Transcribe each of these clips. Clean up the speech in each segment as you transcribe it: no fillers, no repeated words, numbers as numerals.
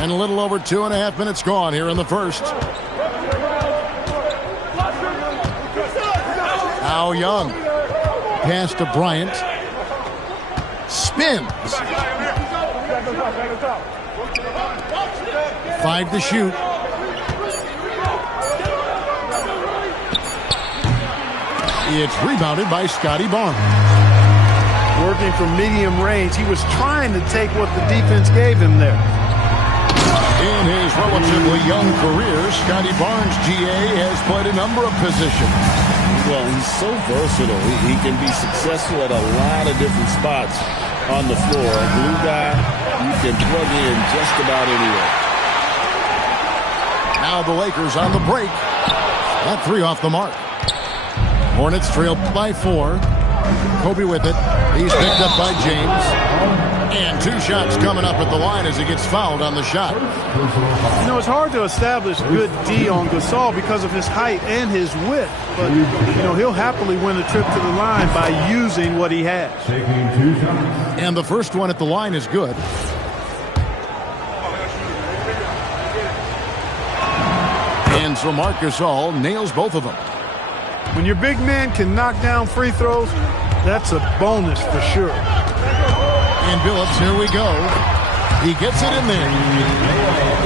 And a little over 2.5 minutes gone here in the first. Now Young. Pass to Bryant. Spins. 5 to shoot. It's rebounded by Scotty Barnes. Working from medium range, he was trying to take what the defense gave him there. In his relatively young career, Scotty Barnes, GA, has played a number of positions. Well, he's so versatile. He can be successful at a lot of different spots on the floor. A glue guy, you can plug in just about anywhere. Now the Lakers on the break. That 3 off the mark. Hornets trail by 4. Kobe with it. He's picked up by James. And 2 shots coming up at the line as he gets fouled on the shot. You know, it's hard to establish good D on Gasol because of his height and his width. But, you know, he'll happily win a trip to the line by using what he has. And the first one at the line is good. And so Marc Gasol nails both of them. When your big man can knock down free throws, that's a bonus for sure. And Billups, here we go. He gets it in there.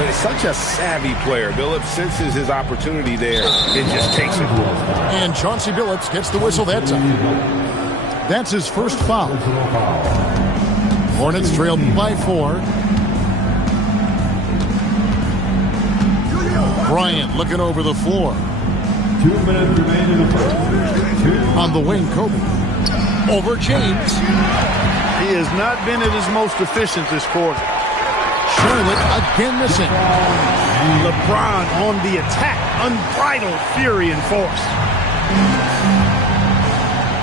He's such a savvy player. Billups senses his opportunity there and just takes it. And Chauncey Billups gets the whistle that time. That's his first foul. Hornets trail by 4. Bryant looking over the floor. 2 minutes remain in the first. On the wing, Kobe. Over James. He has not been at his most efficient this quarter. Charlotte again missing. LeBron on the attack. Unbridled fury and force.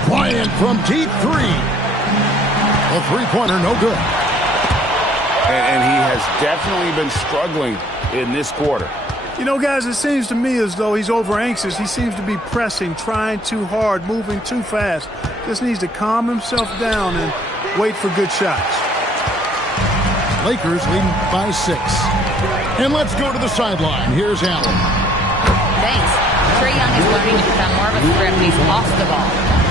Bryant from deep 3. A 3-pointer, no good. And he has definitely been struggling in this quarter. You know, guys, it seems to me as though he's over anxious. He seems to be pressing, trying too hard, moving too fast. Just needs to calm himself down and wait for good shots. Lakers leading by 6. And let's go to the sideline. Here's Allen. Thanks. Trae Young is learning to become more of a threat when he's off the ball.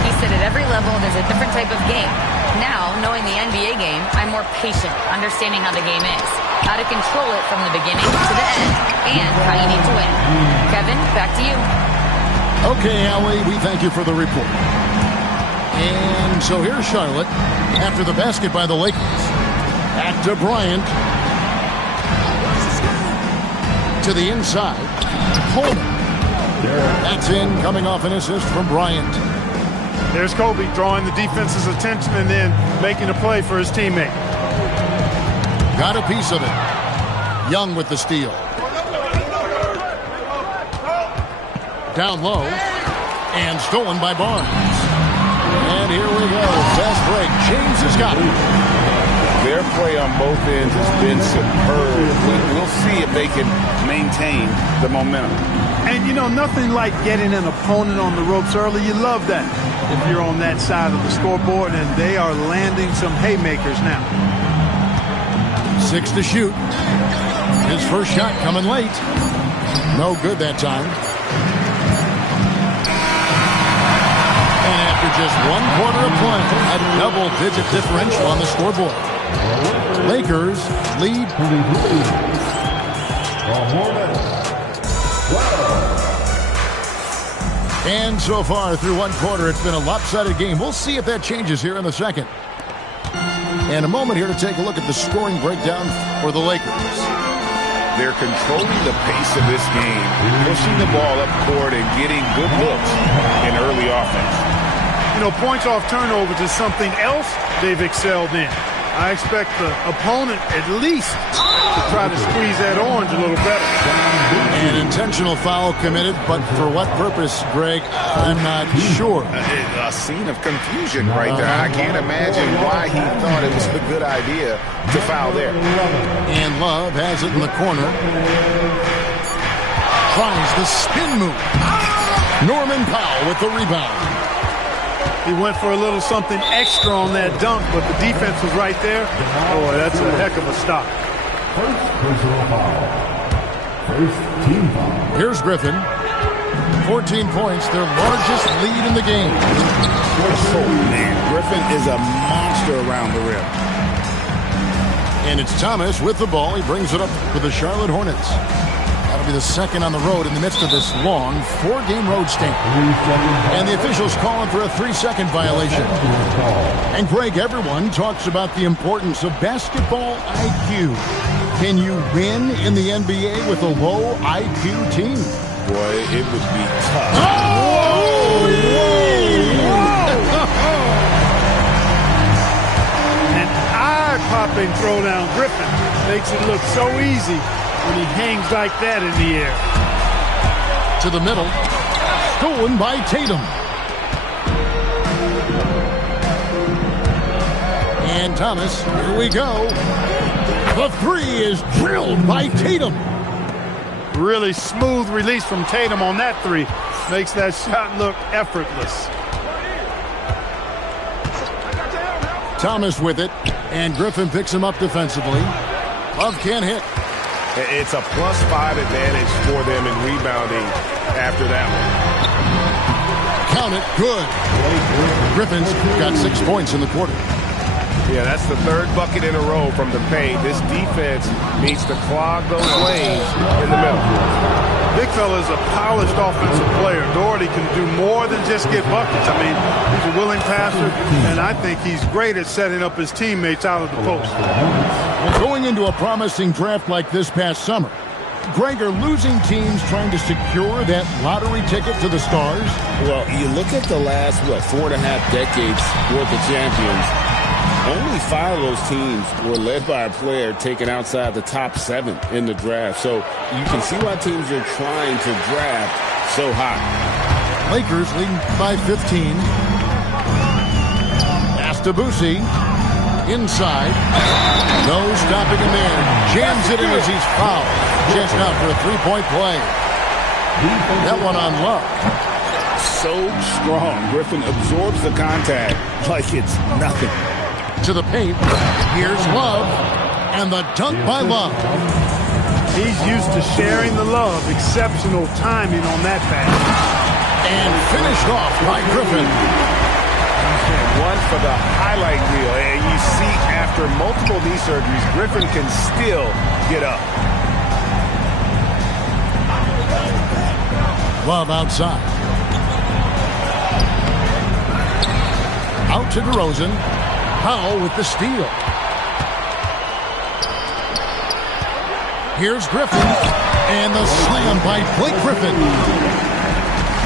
He said at every level there's a different type of game. Now, knowing the NBA game, I'm more patient, understanding how the game is, how to control it from the beginning to the end, and how you need to win. Kevin, back to you. Okay, Allie, we thank you for the report. And so here's Charlotte after the basket by the Lakers. Back to Bryant. To the inside. Coleman. That's in, coming off an assist from Bryant. There's Kobe drawing the defense's attention and then making a play for his teammate. Got a piece of it. Young with the steal. Down low. And stolen by Barnes. And here we go. Fast break. James has got it. Their play on both ends has been superb. We'll see if they can maintain the momentum. And, you know, nothing like getting an opponent on the ropes early. You love that if you're on that side of the scoreboard, and they are landing some haymakers now. 6 to shoot. His first shot coming late. No good that time. And after just 1 quarter of play, a double-digit differential on the scoreboard. Lakers lead. And so far through 1 quarter, it's been a lopsided game. We'll see if that changes here in the second. And a moment here to take a look at the scoring breakdown for the Lakers. They're controlling the pace of this game, pushing the ball up court and getting good looks in early offense. You know, points off turnovers is something else they've excelled in. I expect the opponent at least to try to squeeze that orange a little better. An intentional foul committed, but for what purpose, Greg, I'm not sure. A scene of confusion right there. I can't imagine why he thought it was a good idea to foul there. And Love has it in the corner. Tries the spin move. Norman Powell with the rebound. He went for a little something extra on that dunk, but the defense was right there. Boy, that's a heck of a stop. First personal foul. First team foul. Here's Griffin. 14 points, their largest lead in the game. Oh, man. Griffin is a monster around the rim. And it's Thomas with the ball. He brings it up for the Charlotte Hornets. That'll be the second on the road in the midst of this long 4-game road stint. And the officials calling for a 3-second violation. And Greg, everyone talks about the importance of basketball IQ. Can you win in the NBA with a low IQ team? Boy, it would be tough. Oh! An eye-popping throwdown. Griffin makes it look so easy when he hangs like that in the air. To the middle. Stolen by Tatum. And Thomas, here we go. The three is drilled by Tatum. Really smooth release from Tatum on that three. Makes that shot look effortless. Thomas with it, and Griffin picks him up defensively. Love can't hit. It's a +5 advantage for them in rebounding after that one. Count it, good. Griffin's got 6 points in the quarter. Yeah, that's the third bucket in a row from the paint. This defense needs to clog those lanes in the middle. Big fella is a polished offensive player. Doherty can do more than just get buckets. I mean, he's a willing passer, and I think he's great at setting up his teammates out of the post. Well, going into a promising draft like this past summer, Greg, are losing teams trying to secure that lottery ticket to the stars? Well, you look at the last, 4.5 decades worth of champions. Only 5 of those teams were led by a player taken outside the top 7 in the draft. So you can see why teams are trying to draft so high. Lakers leading by 15. Astabusi inside. No stopping him there. Jams it in as he's fouled. Chest out for a 3-point play. That one on Love. So strong. Griffin absorbs the contact like it's nothing. To the paint. Here's Love. And the dunk by Love. He's used to sharing the love. Exceptional timing on that pass. And finished off by Griffin. One for the highlight reel. And you see after multiple knee surgeries, Griffin can still get up. Love outside. Out to DeRozan. Powell with the steal. Here's Griffin. And the slam by Blake Griffin.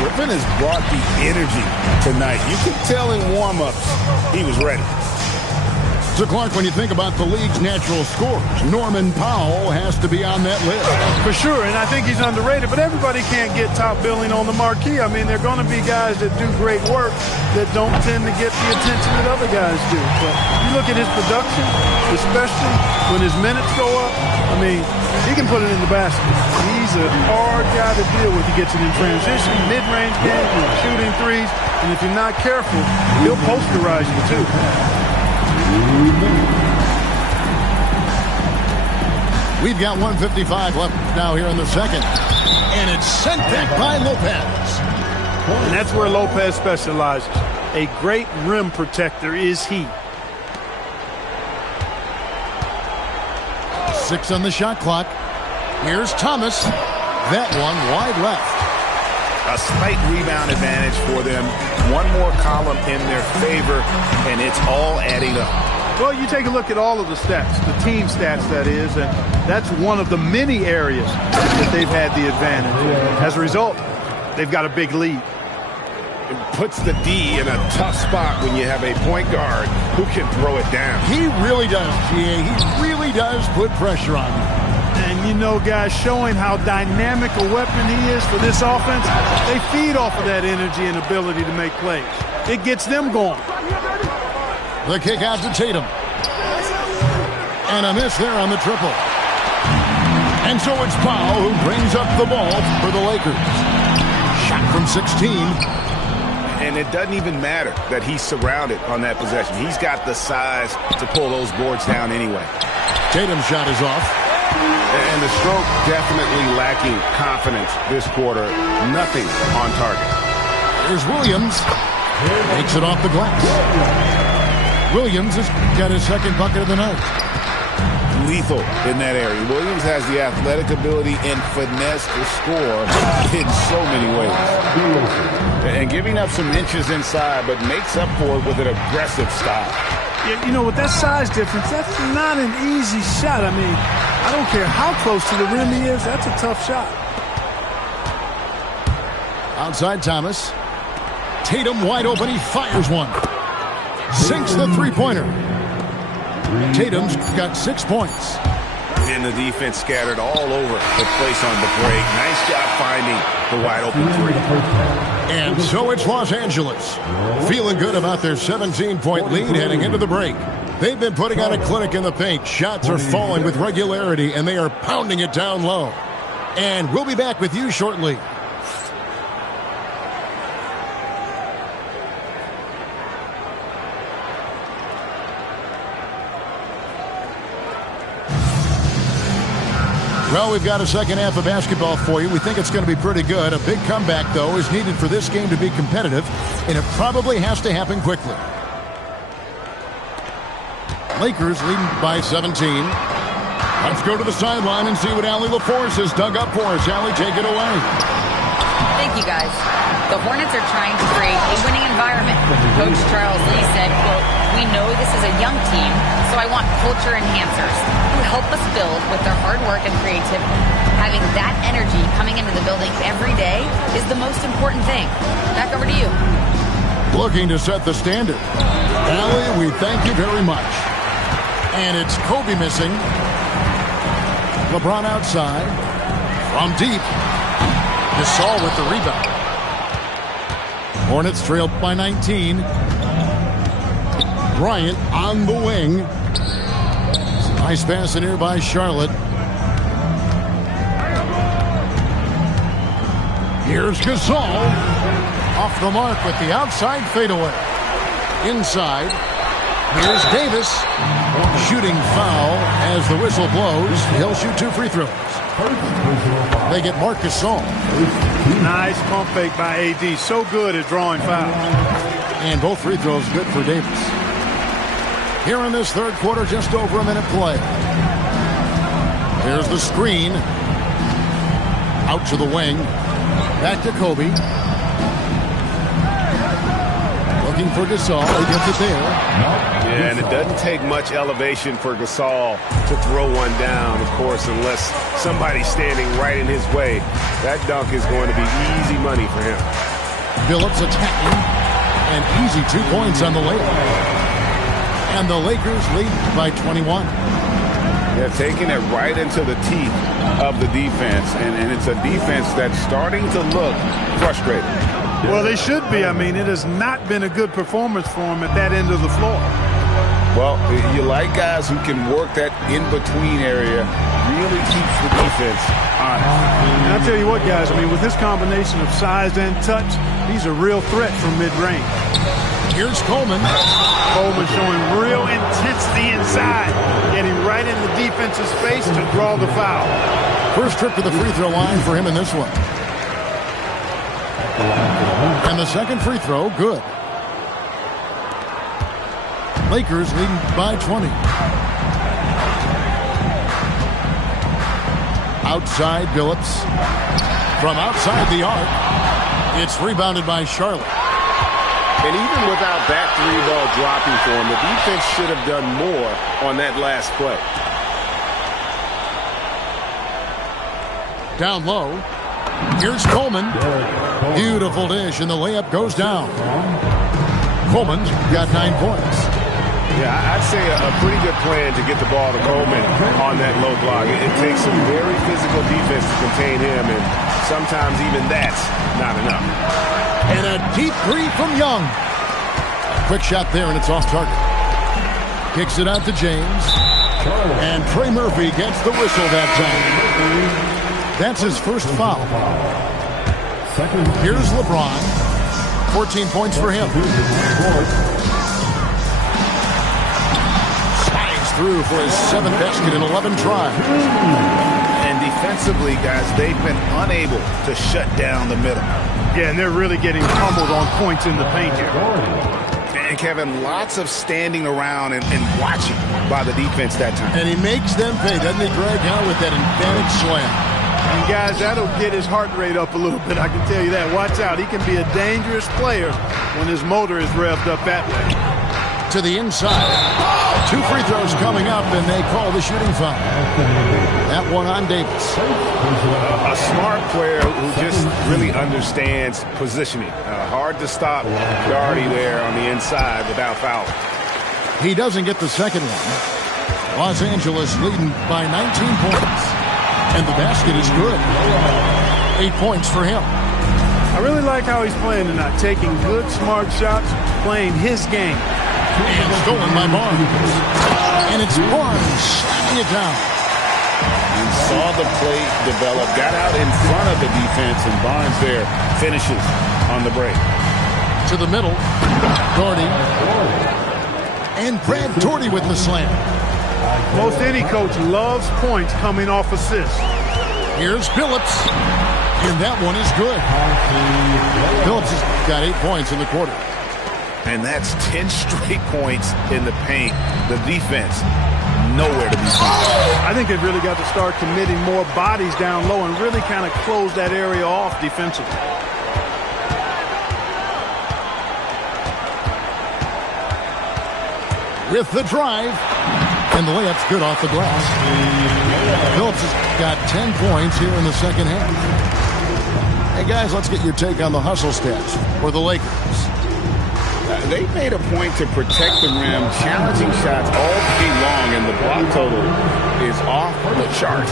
Griffin has brought the energy tonight. You could tell in warm-ups he was ready. So, Clark, when you think about the league's natural scorers, Norman Powell has to be on that list. For sure, and I think he's underrated, but everybody can't get top billing on the marquee. I mean, there are going to be guys that do great work that don't tend to get the attention that other guys do. But you look at his production, especially when his minutes go up, I mean, he can put it in the basket. He's a hard guy to deal with. He gets it in transition, mid-range game, shooting threes, and if you're not careful, he'll posterize you too. We've got 1:55 left now here in the second. And it's sent back by Lopez. And that's where Lopez specializes. A great rim protector is he. 6 on the shot clock. Here's Thomas. That one wide left. A slight rebound advantage for them. One more column in their favor, and it's all adding up. Well, you take a look at all of the stats, the team stats, that is, and that's one of the many areas that they've had the advantage. As a result, they've got a big lead. It puts the D in a tough spot when you have a point guard who can throw it down. He really does, GA. He really does put pressure on you. And, you know, guys, showing how dynamic a weapon he is for this offense, they feed off of that energy and ability to make plays. It gets them going. The kick out to Tatum. And a miss there on the triple. And so it's Powell who brings up the ball for the Lakers. Shot from 16. And And it doesn't even matter that he's surrounded on that possession. He's got the size to pull those boards down anyway. Tatum's shot is off. And the stroke definitely lacking confidence this quarter. Nothing on target. Here's Williams. Takes it off the glass. Williams has got his second bucket of the night. Lethal in that area. Williams has the athletic ability and finesse to score in so many ways. And giving up some inches inside, but makes up for it with an aggressive style. Yeah, you know, with that size difference, that's not an easy shot. I mean, I don't care how close to the rim he is. That's a tough shot. Outside Thomas. Tatum wide open. He fires one. Sinks the three-pointer. Tatum's got 6 points. And the defense scattered all over the place on the break. Nice job finding the wide open three. And so it's Los Angeles. Feeling good about their 17-point lead heading into the break. They've been putting on a clinic in the paint. Shots are falling with regularity, and they are pounding it down low. And we'll be back with you shortly. Well, we've got a second half of basketball for you. We think it's going to be pretty good. A big comeback, though, is needed for this game to be competitive, and it probably has to happen quickly. Lakers leading by 17. Let's go to the sideline and see what Allie LaForce has dug up for us. Allie, take it away. Thank you, guys. The Hornets are trying to create a winning environment. Coach Charles Lee said, quote, "We know this is a young team, so I want culture enhancers who help us build with their hard work and creativity. Having that energy coming into the building every day is the most important thing." Back over to you. Looking to set the standard. Allie, we thank you very much. And it's Kobe missing. LeBron outside. From deep. Gasol with the rebound. Hornets trailed by 19. Bryant on the wing. Nice pass in here by Charlotte. Here's Gasol. Off the mark with the outside fadeaway. Inside. Here's Davis. Shooting foul as the whistle blows. He'll shoot 2 free throws. They get Marc Gasol. Nice pump fake by AD. So good at drawing fouls. And both free throws good for Davis. Here in this third quarter, just over a minute play. There's the screen. Out to the wing. Back to Kobe. Looking for Gasol. He gets it there. Yeah, and it doesn't take much elevation for Gasol to throw one down, of course, unless somebody's standing right in his way. That dunk is going to be easy money for him. Phillips attacking. And easy 2 points on the layup. And the Lakers lead by 21. They're taking it right into the teeth of the defense, and it's a defense that's starting to look frustrated. Well, they should be. I mean, it has not been a good performance for them at that end of the floor. Well, you like guys who can work that in-between area, really keeps the defense honest. And I'll tell you what, guys, I mean, with this combination of size and touch, he's a real threat from mid-range. Here's Coleman. Coleman showing real intensity inside, getting right in the defense's face to draw the foul. First trip to the free throw line for him in this one. And the second free throw, good. Lakers leading by 20. Outside Phillips. From outside the arc. It's rebounded by Charlotte. And even without that three ball dropping for him, the defense should have done more on that last play. Down low. Here's Coleman. Beautiful dish, and the layup goes down. Coleman's got 9 points. Yeah, I'd say a pretty good plan to get the ball to Coleman on that low block. It takes some very physical defense to contain him, and sometimes even that's not enough. And a deep three from Young. Quick shot there, and it's off target. Kicks it out to James. And Trey Murphy gets the whistle that time. That's his first foul. Here's LeBron. 14 points for him. Slides through for his 7th basket in 11 tries. And defensively, guys, they've been unable to shut down the middle. Yeah, and they're really getting pummeled on points in the paint here. And Kevin, lots of standing around and watching by the defense that time. And he makes them pay, doesn't he, Greg? Now with that emphatic slam. And guys, that'll get his heart rate up a little bit, I can tell you that. Watch out, he can be a dangerous player when his motor is revved up that way. To the inside. 2 free throws coming up, and they call the shooting foul. That one on Davis. A smart player who just really understands positioning. Hard to stop Daugherty there on the inside without foul. He doesn't get the second one. Los Angeles leading by 19 points. And the basket is good. 8 points for him. I really like how he's playing tonight, taking good, smart shots, playing his game. And stolen by Barnes. And it's Barnes slamming it down. And saw the play develop, got out in front of the defense, and Barnes there finishes on the break. To the middle. Daugherty. And Brad Daugherty with the slam. Most any coach loves points coming off assists. Here's Phillips. And that one is good. Phillips has got 8 points in the quarter. And that's 10 straight points in the paint. The defense, nowhere to be found. I think they've really got to start committing more bodies down low and really kind of close that area off defensively. With the drive. And the layup's good off the glass. Phillips has got 10 points here in the second half. Hey, guys, let's get your take on the hustle stats for the Lakers. They made a point to protect the rim, challenging shots all day long, and the block total is off the charts.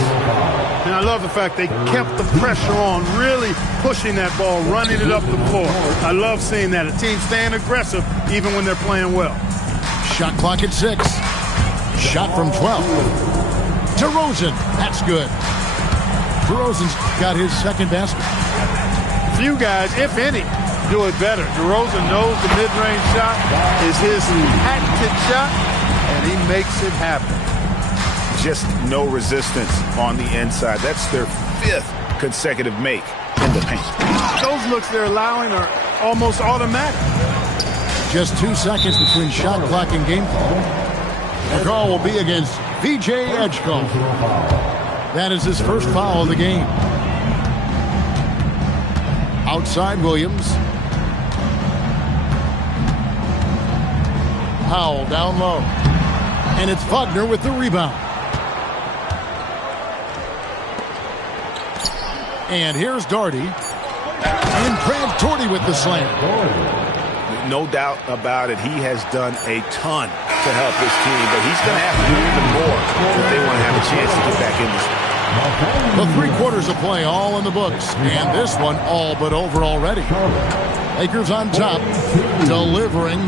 And I love the fact they kept the pressure on, really pushing that ball, running it up the floor. I love seeing that. A team staying aggressive even when they're playing well. Shot clock at 6. Shot from 12. DeRozan. That's good. DeRozan's got his second basket. Few guys, if any, do it better. DeRozan knows the mid-range shot is his patented shot, and he makes it happen. Just no resistance on the inside. That's their 5th consecutive make in the paint. Those looks they're allowing are almost automatic. Just 2 seconds between shot clock and game clock. The call will be against VJ Edgecombe. That is his first foul of the game. Outside Williams. Powell down low. And it's Wagner with the rebound. And here's Daugherty. And Brad Daugherty with the slam. No doubt about it. He has done a ton to help this team, but he's going to have to do even more if they want to have a chance to get back in this. The 3 quarters of play all in the books, and this one all but over already. Lakers on top, delivering.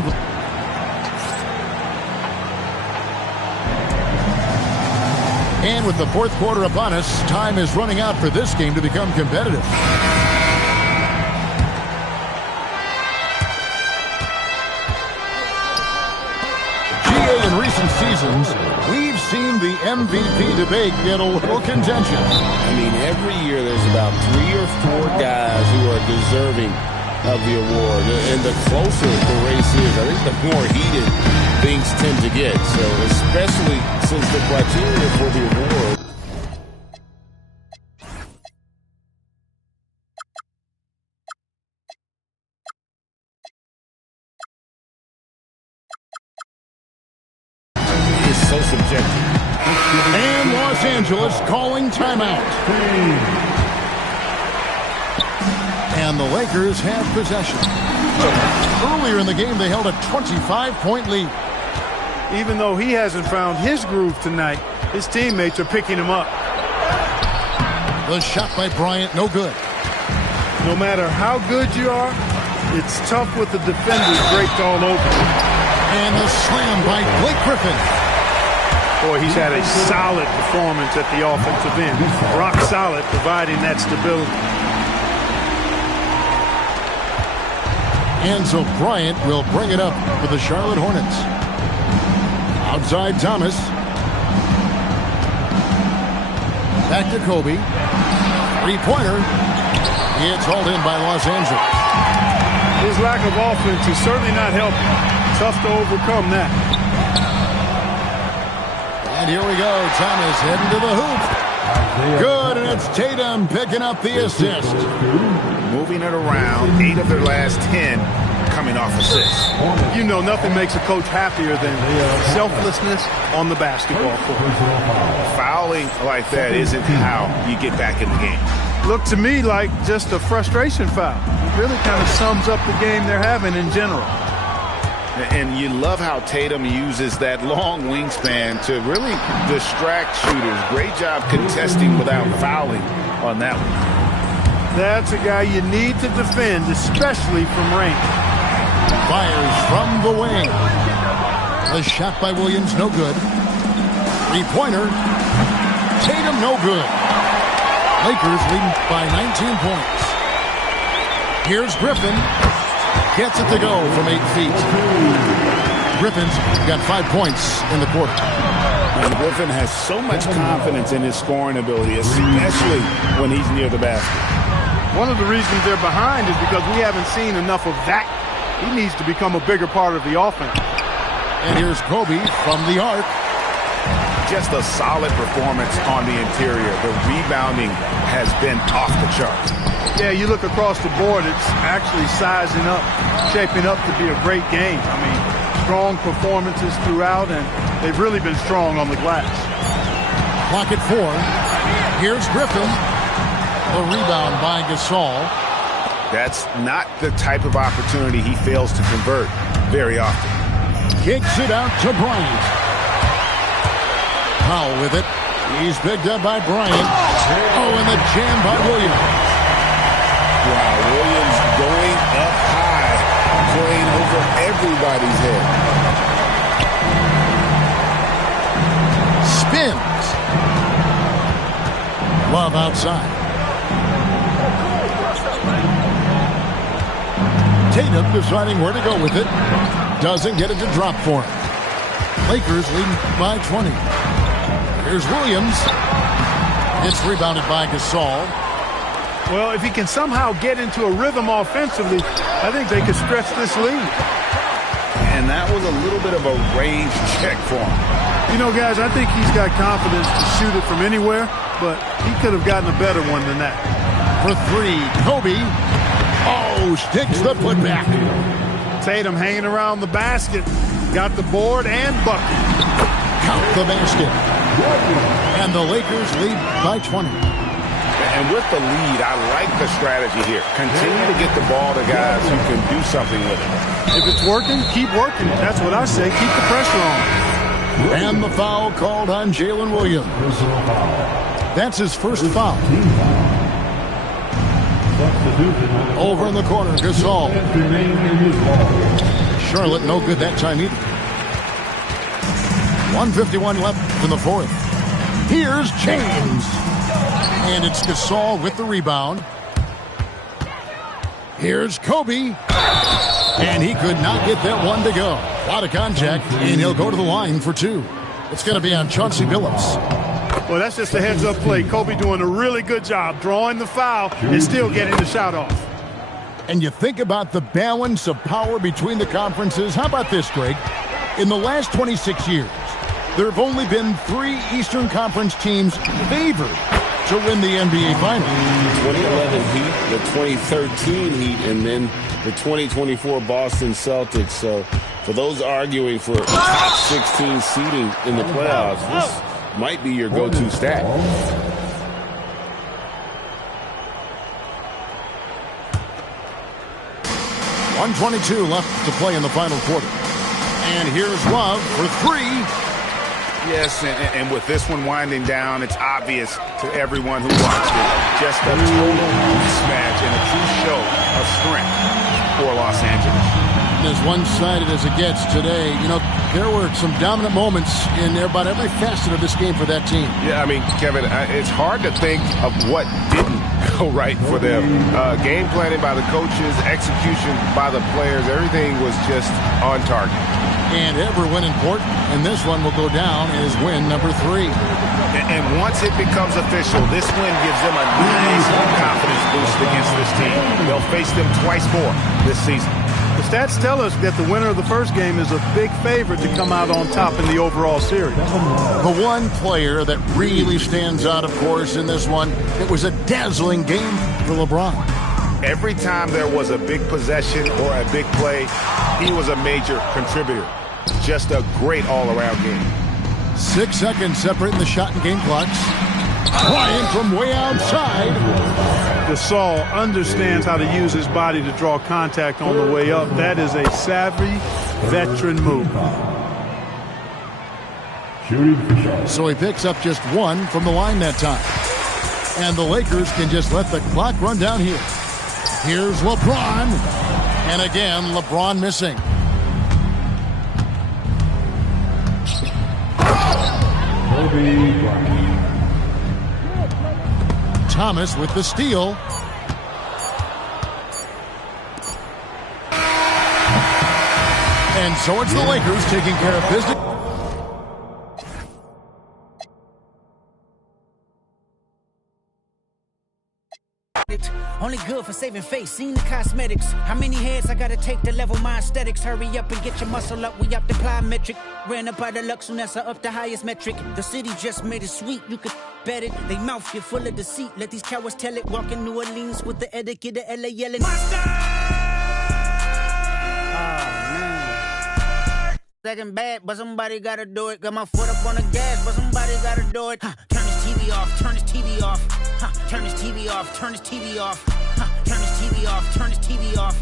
And with the 4th quarter upon us, time is running out for this game to become competitive. In recent seasons, we've seen the MVP debate get a little contentious. I mean, every year there's about 3 or 4 guys who are deserving of the award. And the closer the race is, I think the more heated things tend to get. So especially since the criteria for the award so subjective. And Los Angeles calling timeout. And the Lakers have possession. Earlier in the game, they held a 25-point lead. Even though he hasn't found his groove tonight, his teammates are picking him up. The shot by Bryant, no good. No matter how good you are, it's tough with the defenders draped all over. And the slam by Blake Griffin. Boy, he's had a solid performance at the offensive end. Rock solid, providing that stability. And so Bryant will bring it up for the Charlotte Hornets. Outside Thomas. Back to Kobe. Three-pointer. It's hauled in by Los Angeles. His lack of offense is certainly not helping. Tough to overcome that. And here we go. Thomas heading to the hoop. Good, and it's Tatum picking up the assist. Moving it around, 8 of their last 10 coming off assists. You know, nothing makes a coach happier than selflessness on the basketball court. Fouling like that isn't how you get back in the game. Looked to me like just a frustration foul. It really kind of sums up the game they're having in general. And you love how Tatum uses that long wingspan to really distract shooters. Great job contesting without fouling on that one. That's a guy you need to defend, especially from range. Fires from the wing. The shot by Williams, no good. Three-pointer. Tatum, no good. Lakers leading by 19 points. Here's Griffin. Gets it to go from 8 feet. Griffin's got 5 points in the quarter. And Griffin has so much confidence in his scoring ability, especially when he's near the basket. One of the reasons they're behind is because we haven't seen enough of that. He needs to become a bigger part of the offense. And here's Kobe from the arc. Just a solid performance on the interior. The rebounding has been off the charts. Yeah, you look across the board, it's actually sizing up, shaping up to be a great game. I mean, strong performances throughout, and they've really been strong on the glass. Clock at 4. Here's Griffin. The rebound by Gasol. That's not the type of opportunity he fails to convert very often. Kicks it out to Bryant. Powell with it. He's picked up by Bryant. Oh, and the jam by Williams. Wow, Williams going up high, playing over everybody's head. Spins. Love outside. Tatum deciding where to go with it. Doesn't get it to drop for him. Lakers leading by 20. Here's Williams. It's rebounded by Gasol. Well, if he can somehow get into a rhythm offensively, I think they could stretch this lead. And that was a little bit of a range check for him. You know, guys, I think he's got confidence to shoot it from anywhere, but he could have gotten a better one than that. For 3, Kobe. Oh, sticks the foot back. Tatum hanging around the basket. Got the board and bucket. Count the basket. And the Lakers lead by 20. And with the lead, I like the strategy here. Continue to get the ball to guys who can do something with it. If it's working, keep working it. That's what I say. Keep the pressure on. And the foul called on Jalen Williams. That's his first foul. Over in the corner, Gasol. Charlotte no good that time either. 1:51 left in the fourth. Here's James. And it's Gasol with the rebound. Here's Kobe. And he could not get that one to go. A lot of contact, and he'll go to the line for 2. It's going to be on Chauncey Billups. Well, that's just a heads-up play. Kobe doing a really good job drawing the foul and still getting the shot off. And you think about the balance of power between the conferences. How about this, Greg? In the last 26 years, there have only been 3 Eastern Conference teams favored to win the NBA Finals. 2011 Heat, the 2013 Heat, and then the 2024 Boston Celtics. So for those arguing for top 16 seeding in the playoffs, this might be your go-to stat. 1:22 left to play in the final quarter. And here's Love for 3. Yes, and with this one winding down, it's obvious to everyone who watched it. Just a total mismatch and a true show of strength for Los Angeles. as one-sided as it gets today. You know, there were some dominant moments in about every facet of this game for that team. Yeah, I mean, Kevin, it's hard to think of what didn't go right for them. Game planning by the coaches, execution by the players, everything was just on target. And every win important, and this one will go down as win number 3. And once it becomes official, this win gives them a nice confidence boost against this team. They'll face them twice more this season. The stats tell us that the winner of the first game is a big favorite to come out on top in the overall series. The one player that really stands out, of course, in this one, it was a dazzling game for LeBron. Every time there was a big possession or a big play, he was a major contributor. Just a great all-around game. 6 seconds separating the shot and game clocks. Bryant from way outside. Gasol understands how to use his body to draw contact on the way up. That is a savvy, veteran move. So he picks up just 1 from the line that time. And the Lakers can just let the clock run down here. Here's LeBron. And again, LeBron missing. Thomas with the steal. And so it's the Lakers taking care of business. Only good for saving face, seen the cosmetics. How many heads I gotta take to level my aesthetics? Hurry up and get your muscle up, we up the plyometric. Ran up out of Lux, Unessa up the highest metric. The city just made it sweet, you could bet it. They mouth get full of deceit, let these cowards tell it. Walk in New Orleans with the etiquette of LA yelling. Second bad, but somebody gotta do it. Got my foot up on the gas, but somebody gotta do it. Turn his TV off, turn his TV off. Turn his TV off, turn his TV off. Turn his TV off, turn his TV off.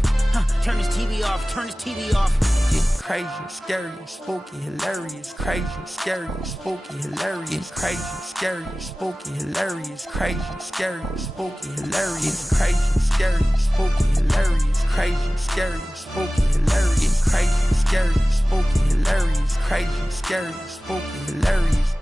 Turn his TV off, turn his TV off. It's crazy, scary, spooky, hilarious. Crazy, scary, spooky, hilarious. Crazy, scary, spooky, hilarious. Crazy, scary, spooky, hilarious. Crazy, scary, spooky, hilarious. Crazy, scary, spooky, hilarious. Crazy, scary, spooky, hilarious. Crazy, scary, spooky, hilarious.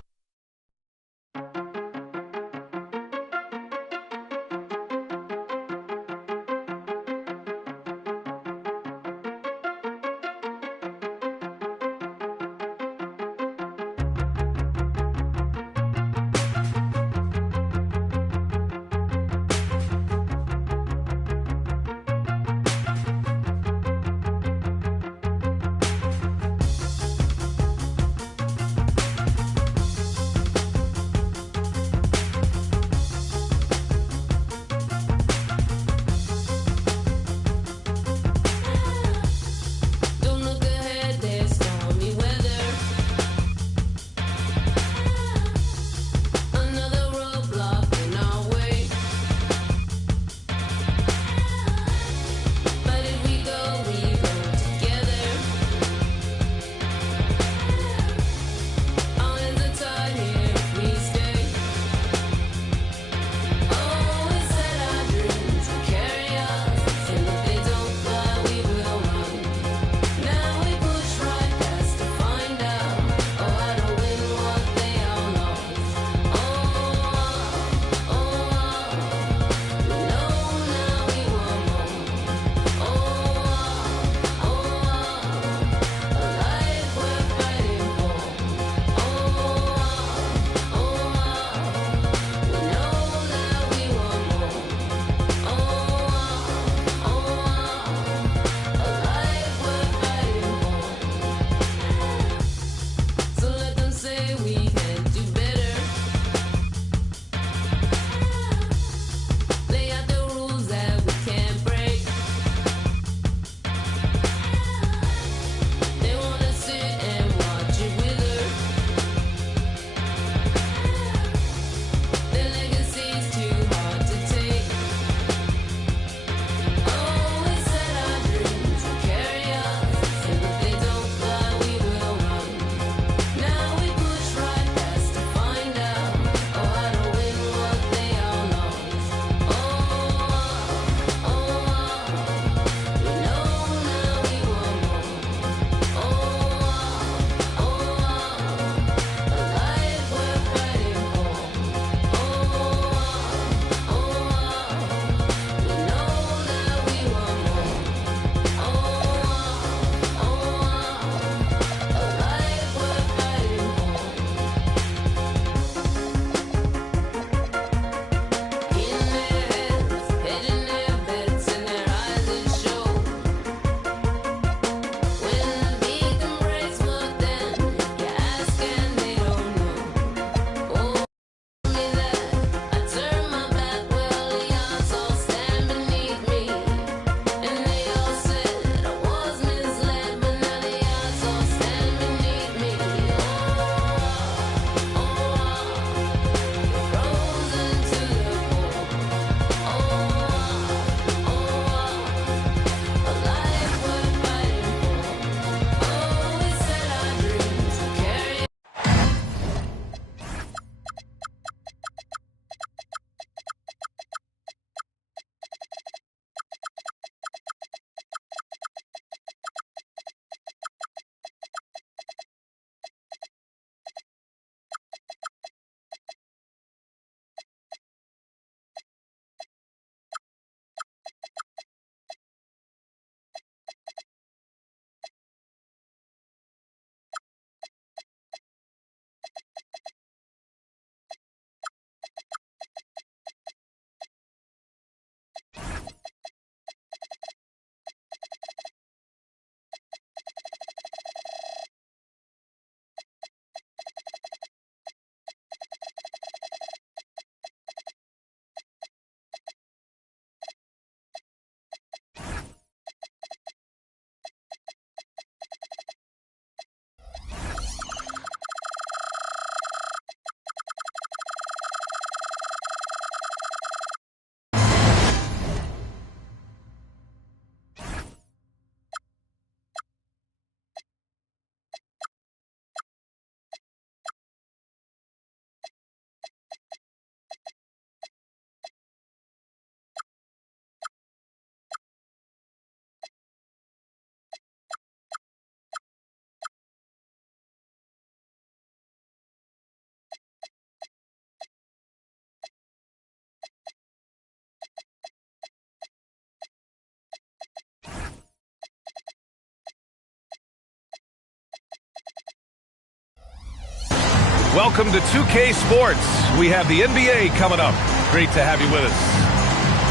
Welcome to 2K Sports. We have the NBA coming up. Great to have you with us.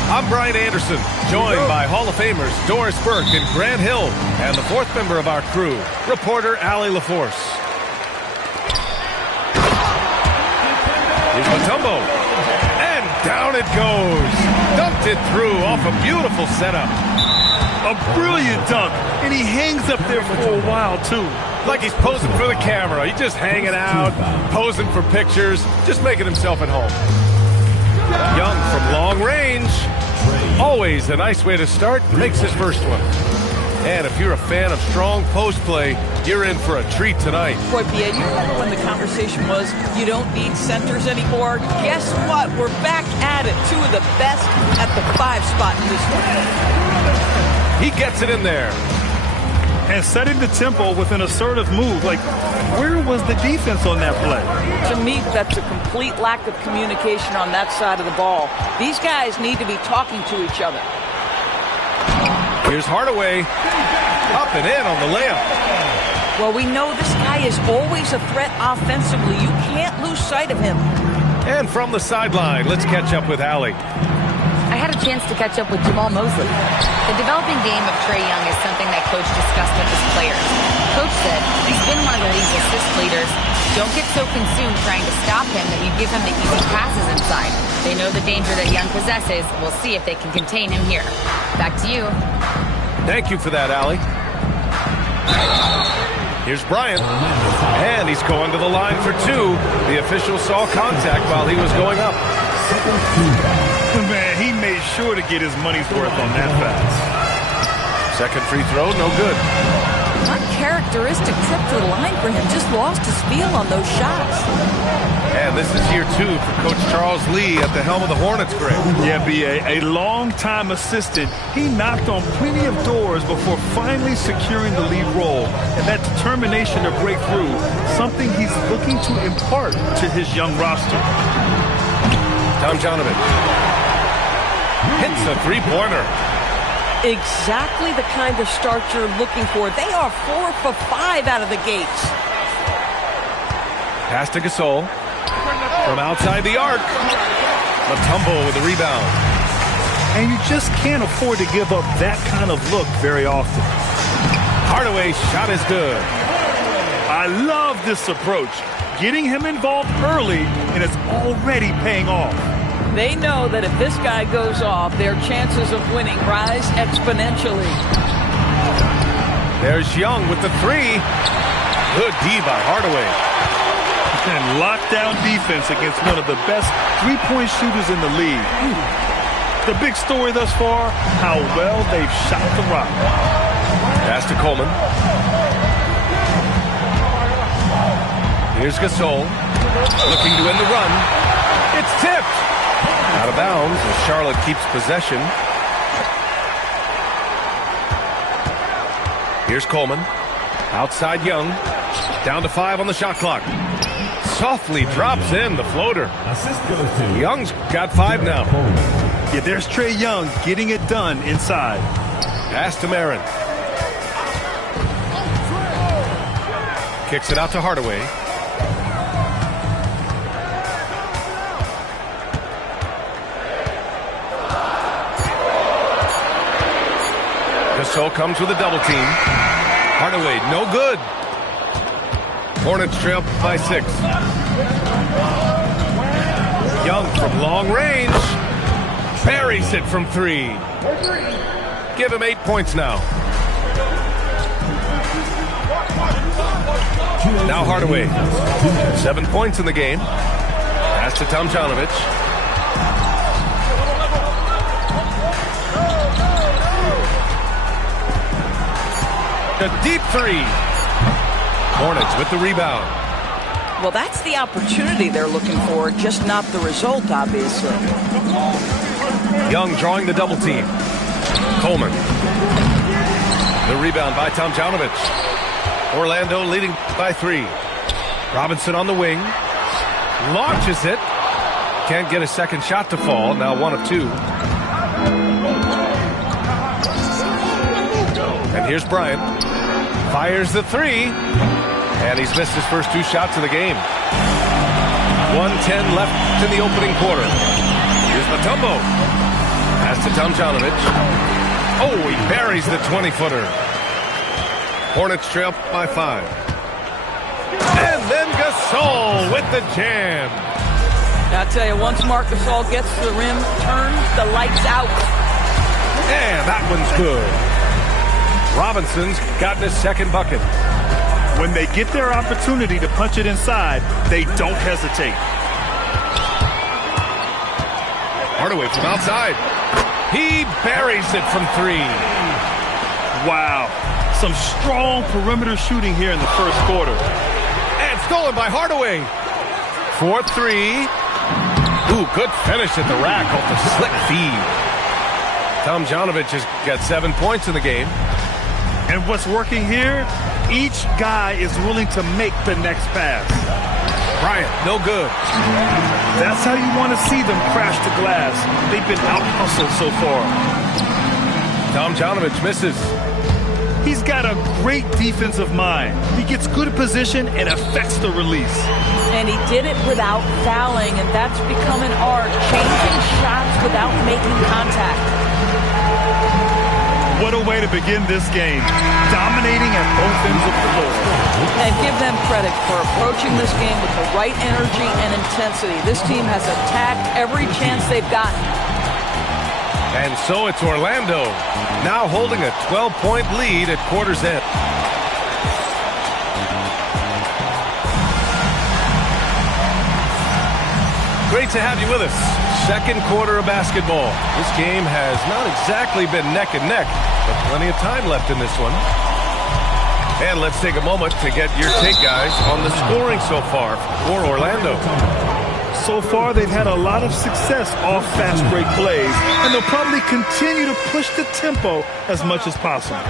I'm Brian Anderson, joined by Hall of Famers Doris Burke and Grant Hill, and the fourth member of our crew, reporter Allie LaForce. Here's Mutombo, and down it goes. Dunked it through off a beautiful setup. A brilliant dunk, and he hangs up there for a while, too. Like he's posing for the camera. He's just hanging out, posing for pictures, just making himself at home. Young from long range. Always a nice way to start. Makes his first one. And if you're a fan of strong post play, you're in for a treat tonight. Boy, Pierre, you remember when the conversation was you don't need centers anymore? Guess what? We're back at it. Two of the best at the 5 spot in this one. He gets it in there. And setting the tempo with an assertive move. Like, where was the defense on that play? To me, that's a complete lack of communication on that side of the ball. These guys need to be talking to each other. Here's Hardaway. Up and in on the layup. Well, we know this guy is always a threat offensively. You can't lose sight of him. And from the sideline, let's catch up with Allie. I had a chance to catch up with Jamal Mosley. The developing game of Trae Young is something that Coach discussed with his players. Coach said he's been one of the league's assist leaders. Don't get so consumed trying to stop him that you give him the easy passes inside. They know the danger that Young possesses. We'll see if they can contain him here. Back to you. Thank you for that, Allie. Here's Bryant. And he's going to the line for 2. The official saw contact while he was going up. Man, he made sure to get his money's worth on that pass. Second free throw, no good. Uncharacteristic trip to the line for him. Just lost his feel on those shots. And this is year 2 for Coach Charles Lee at the helm of the Hornets, Greg. Yeah, B.A., a long-time assistant. He knocked on plenty of doors before finally securing the lead role. And that determination to break through, something he's looking to impart to his young roster. Tomjanovich hits a three-pointer. Exactly the kind of start you're looking for. They are 4 for 5 out of the gates. Pass to Gasol. From outside the arc. Mutombo with the rebound. And you just can't afford to give up that kind of look very often. Hardaway's shot is good. I love this approach. Getting him involved early, and it's already paying off. They know that if this guy goes off, their chances of winning rise exponentially. There's Young with the 3. Good D by Hardaway. And lockdown defense against one of the best three-point shooters in the league. The big story thus far, how well they've shot the rock. Pass to Coleman. Here's Gasol. Looking to end the run. It's tipped. Out of bounds as Charlotte keeps possession. Here's Coleman. Outside Young. Down to 5 on the shot clock. Softly drops in the floater. Young's got 5 now. Yeah, there's Trae Young getting it done inside. Pass to Marin. Kicks it out to Hardaway. Gasol comes with a double team. Hardaway, no good. Hornets trail by 6. Young from long range. Buries it from 3. Give him 8 points now. Now Hardaway. 7 points in the game. Pass to Tomjanovich. A deep 3. Hornets with the rebound. Well, that's the opportunity they're looking for, just not the result, obviously. Young drawing the double team. Coleman. The rebound by Tomjanovich. Orlando leading by 3. Robinson on the wing. Launches it. Can't get a second shot to fall. Now 1 of 2. And here's Bryant. Fires the 3. And he's missed his first 2 shots of the game. 1:10 left in the opening quarter. Here's Mutombo. Pass to Tomjanovich. Oh, he buries the 20-footer. Hornets trail by 5. And then Gasol with the jam. I'll tell you, once Marc Gasol gets to the rim, turns the lights out. And that one's good. Robinson's gotten his second bucket. When they get their opportunity to punch it inside, they don't hesitate. Hardaway from outside. He buries it from 3. Wow. Some strong perimeter shooting here in the first quarter. And stolen by Hardaway. 4-3. Ooh, good finish at the rack off the slick feed. Tomjanovich has got 7 points in the game. And what's working here? Each guy is willing to make the next pass. Bryant, no good. That's how you want to see them crash the glass. They've been out-hustled so far. Tomjanovich misses. He's got a great defensive mind. He gets good position and affects the release. And he did it without fouling, and that's become an art, changing shots without making contact. What a way to begin this game, dominating at both ends of the floor. And give them credit for approaching this game with the right energy and intensity. This team has attacked every chance they've gotten. And so it's Orlando, now holding a 12-point lead at quarter's end. Great to have you with us. Second quarter of basketball. This game has not exactly been neck and neck, but plenty of time left in this one. And let's take a moment to get your take, guys, on the scoring so far for Orlando. So far, they've had a lot of success off fast break plays, and they'll probably continue to push the tempo as much as possible.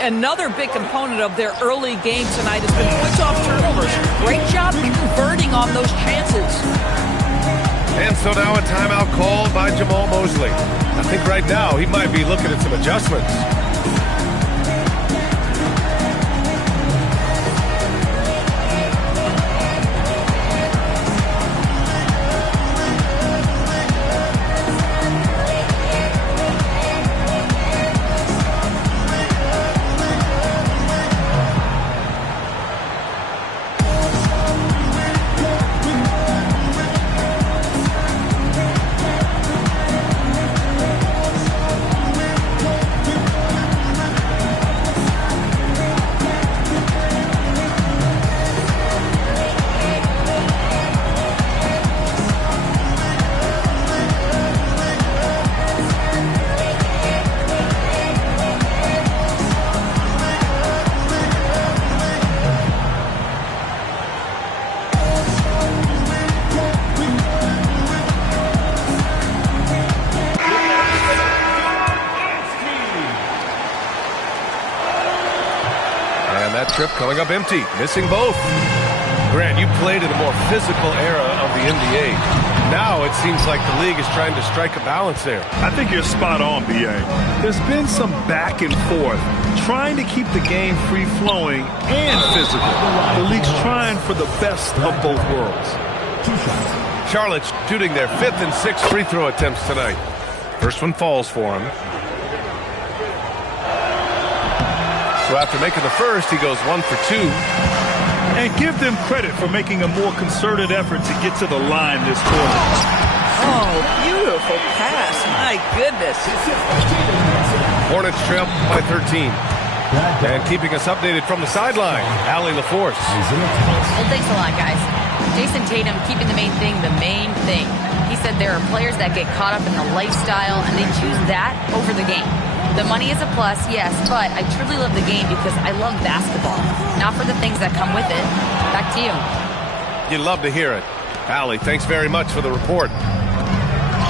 Another big component of their early game tonight has been points off turnovers. Great job converting on those chances. And so now a timeout called by Jamal Mosley. I think right now he might be looking at some adjustments. Trip coming up empty, missing both. Grant, you played in a more physical era of the NBA. Now it seems like the league is trying to strike a balance there. I think you're spot on, B.A. There's been some back and forth, trying to keep the game free-flowing and physical. The league's trying for the best of both worlds. Charlotte shooting their 5th and 6th free throw attempts tonight. First one falls for him. So after making the first, he goes 1 for 2. And give them credit for making a more concerted effort to get to the line this quarter. Oh, beautiful pass. My goodness. Hornets trail by 13. And keeping us updated from the sideline, Allie LaForce. Well, thanks a lot, guys. Jason Tatum keeping the main thing. He said there are players that get caught up in the lifestyle, and they choose that over the game. The money is a plus, yes, but I truly love the game because I love basketball, not for the things that come with it. Back to you. You'd love to hear it. Allie, thanks very much for the report.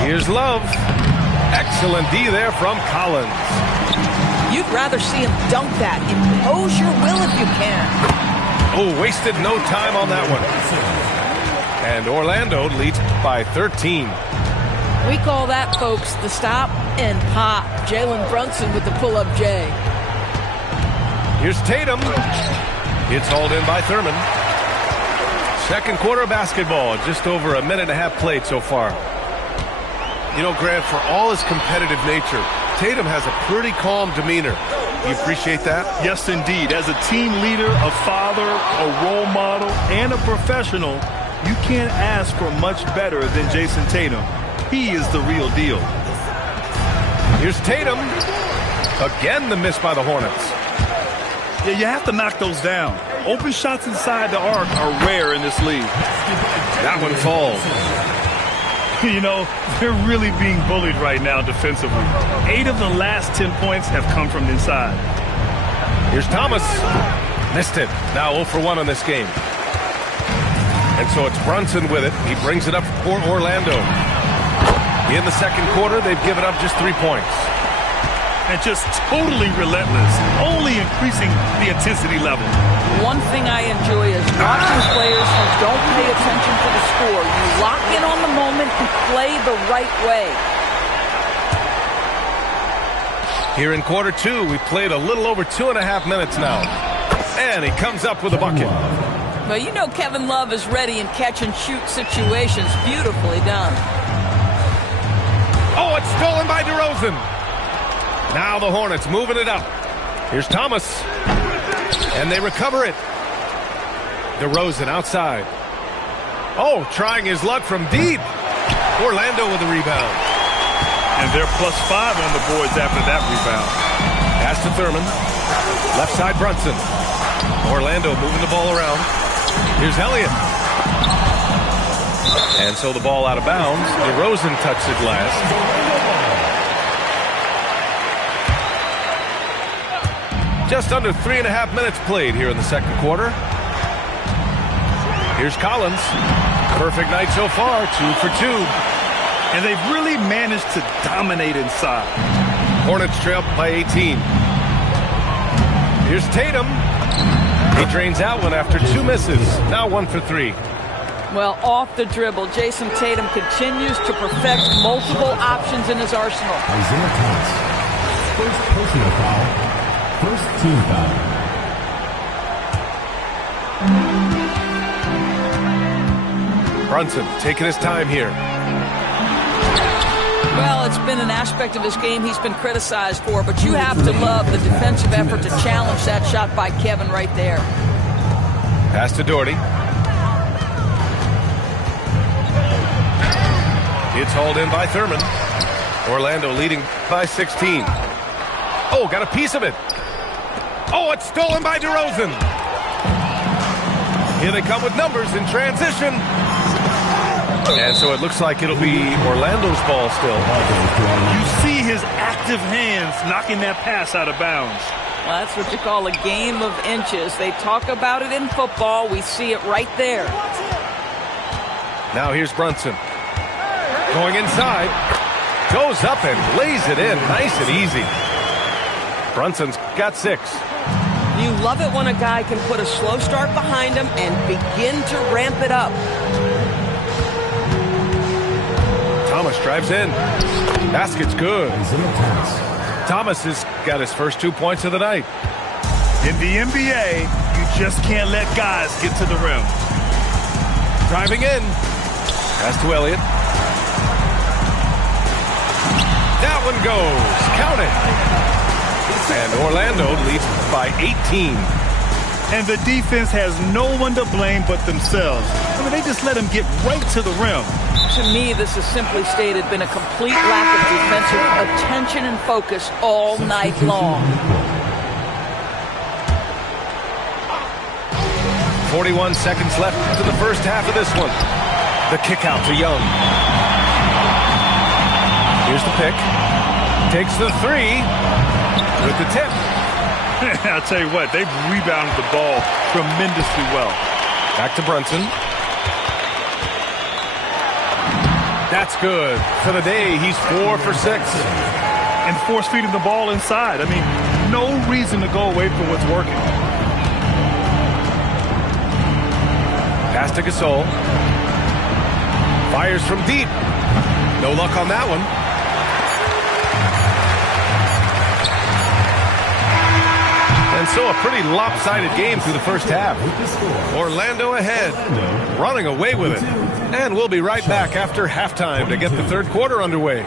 Here's Love. Excellent D there from Collins. You'd rather see him dunk that. Impose your will if you can. Oh, wasted no time on that one. And Orlando leads by 13. We call that, folks, the stop and pop. Jalen Brunson with the pull-up J. Here's Tatum. It's hauled in by Thurman. Second quarter of basketball, just over a minute and a half played so far. You know, Grant, for all his competitive nature, Tatum has a pretty calm demeanor. You appreciate that? Yes, indeed. As a team leader, a father, a role model, and a professional, you can't ask for much better than Jason Tatum. He is the real deal. Here's Tatum. Again, the miss by the Hornets. Yeah, you have to knock those down. Open shots inside the arc are rare in this league. That one falls. You know, they're really being bullied right now defensively. 8 of the last 10 points have come from inside. Here's Thomas. Missed it. Now 0 for 1 on this game. And so it's Brunson with it. He brings it up for Orlando. In the second quarter, they've given up just 3 points. And just totally relentless, only increasing the intensity level. One thing I enjoy is watching players who don't pay attention to the score. You lock in on the moment and play the right way. Here in quarter 2, we played a little over 2.5 minutes now. And he comes up with a bucket. Well, you know Kevin Love is ready in catch-and-shoot situations. Beautifully done. Oh, it's stolen by DeRozan. Now the Hornets moving it up. Here's Thomas. And they recover it. DeRozan outside. Oh, trying his luck from deep. Orlando with the rebound. And they're +5 on the boards after that rebound. Pass to Thurman. Left side Brunson. Orlando moving the ball around. Here's Elliott. And so the ball out of bounds. DeRozan touched it last. Just under 3.5 minutes played here in the second quarter. Here's Collins. Perfect night so far, 2 for 2. And they've really managed to dominate inside. Hornets trail by 18. Here's Tatum. He drains out one after 2 misses. Now 1 for 3. Well, off the dribble, Jason Tatum continues to perfect multiple options in his arsenal. Isaiah Thomas. First personal foul. First team foul. Brunson taking his time here. Well, it's been an aspect of his game he's been criticized for, but you have to love the defensive effort to challenge that shot by Kevin right there. Pass to Doherty. It's hauled in by Thurman. Orlando leading by 16. Oh, got a piece of it. Oh, it's stolen by DeRozan. Here they come with numbers in transition. And so it looks like it'll be Orlando's ball still. You see his active hands knocking that pass out of bounds. Well, that's what you call a game of inches. They talk about it in football. We see it right there. Now here's Brunson. Going inside. Goes up and lays it in. Nice and easy. Brunson's got 6. You love it when a guy can put a slow start behind him and begin to ramp it up. Thomas drives in. Basket's good. Thomas has got his first 2 points of the night. In the NBA, you just can't let guys get to the rim. Driving in. Pass to Elliott. That one goes. Count it. And Orlando leads by 18. And the defense has no one to blame but themselves. I mean, they just let him get right to the rim. To me, this has simply stated been a complete lack of defensive attention and focus all night long. 41 seconds left to the first half of this one. The kick out to Young. Here's the pick. Takes the 3 with the tip. I'll tell you what, they've rebounded the ball tremendously well. Back to Brunson. That's good. For the day, he's 4 for 6. And force feeding the ball inside. I mean, no reason to go away from what's working. Pass to Gasol. Fires from deep. No luck on that one. And And so a pretty lopsided game through the first half. Orlando ahead, running away with it. And we'll be right back after halftime to get the third quarter underway.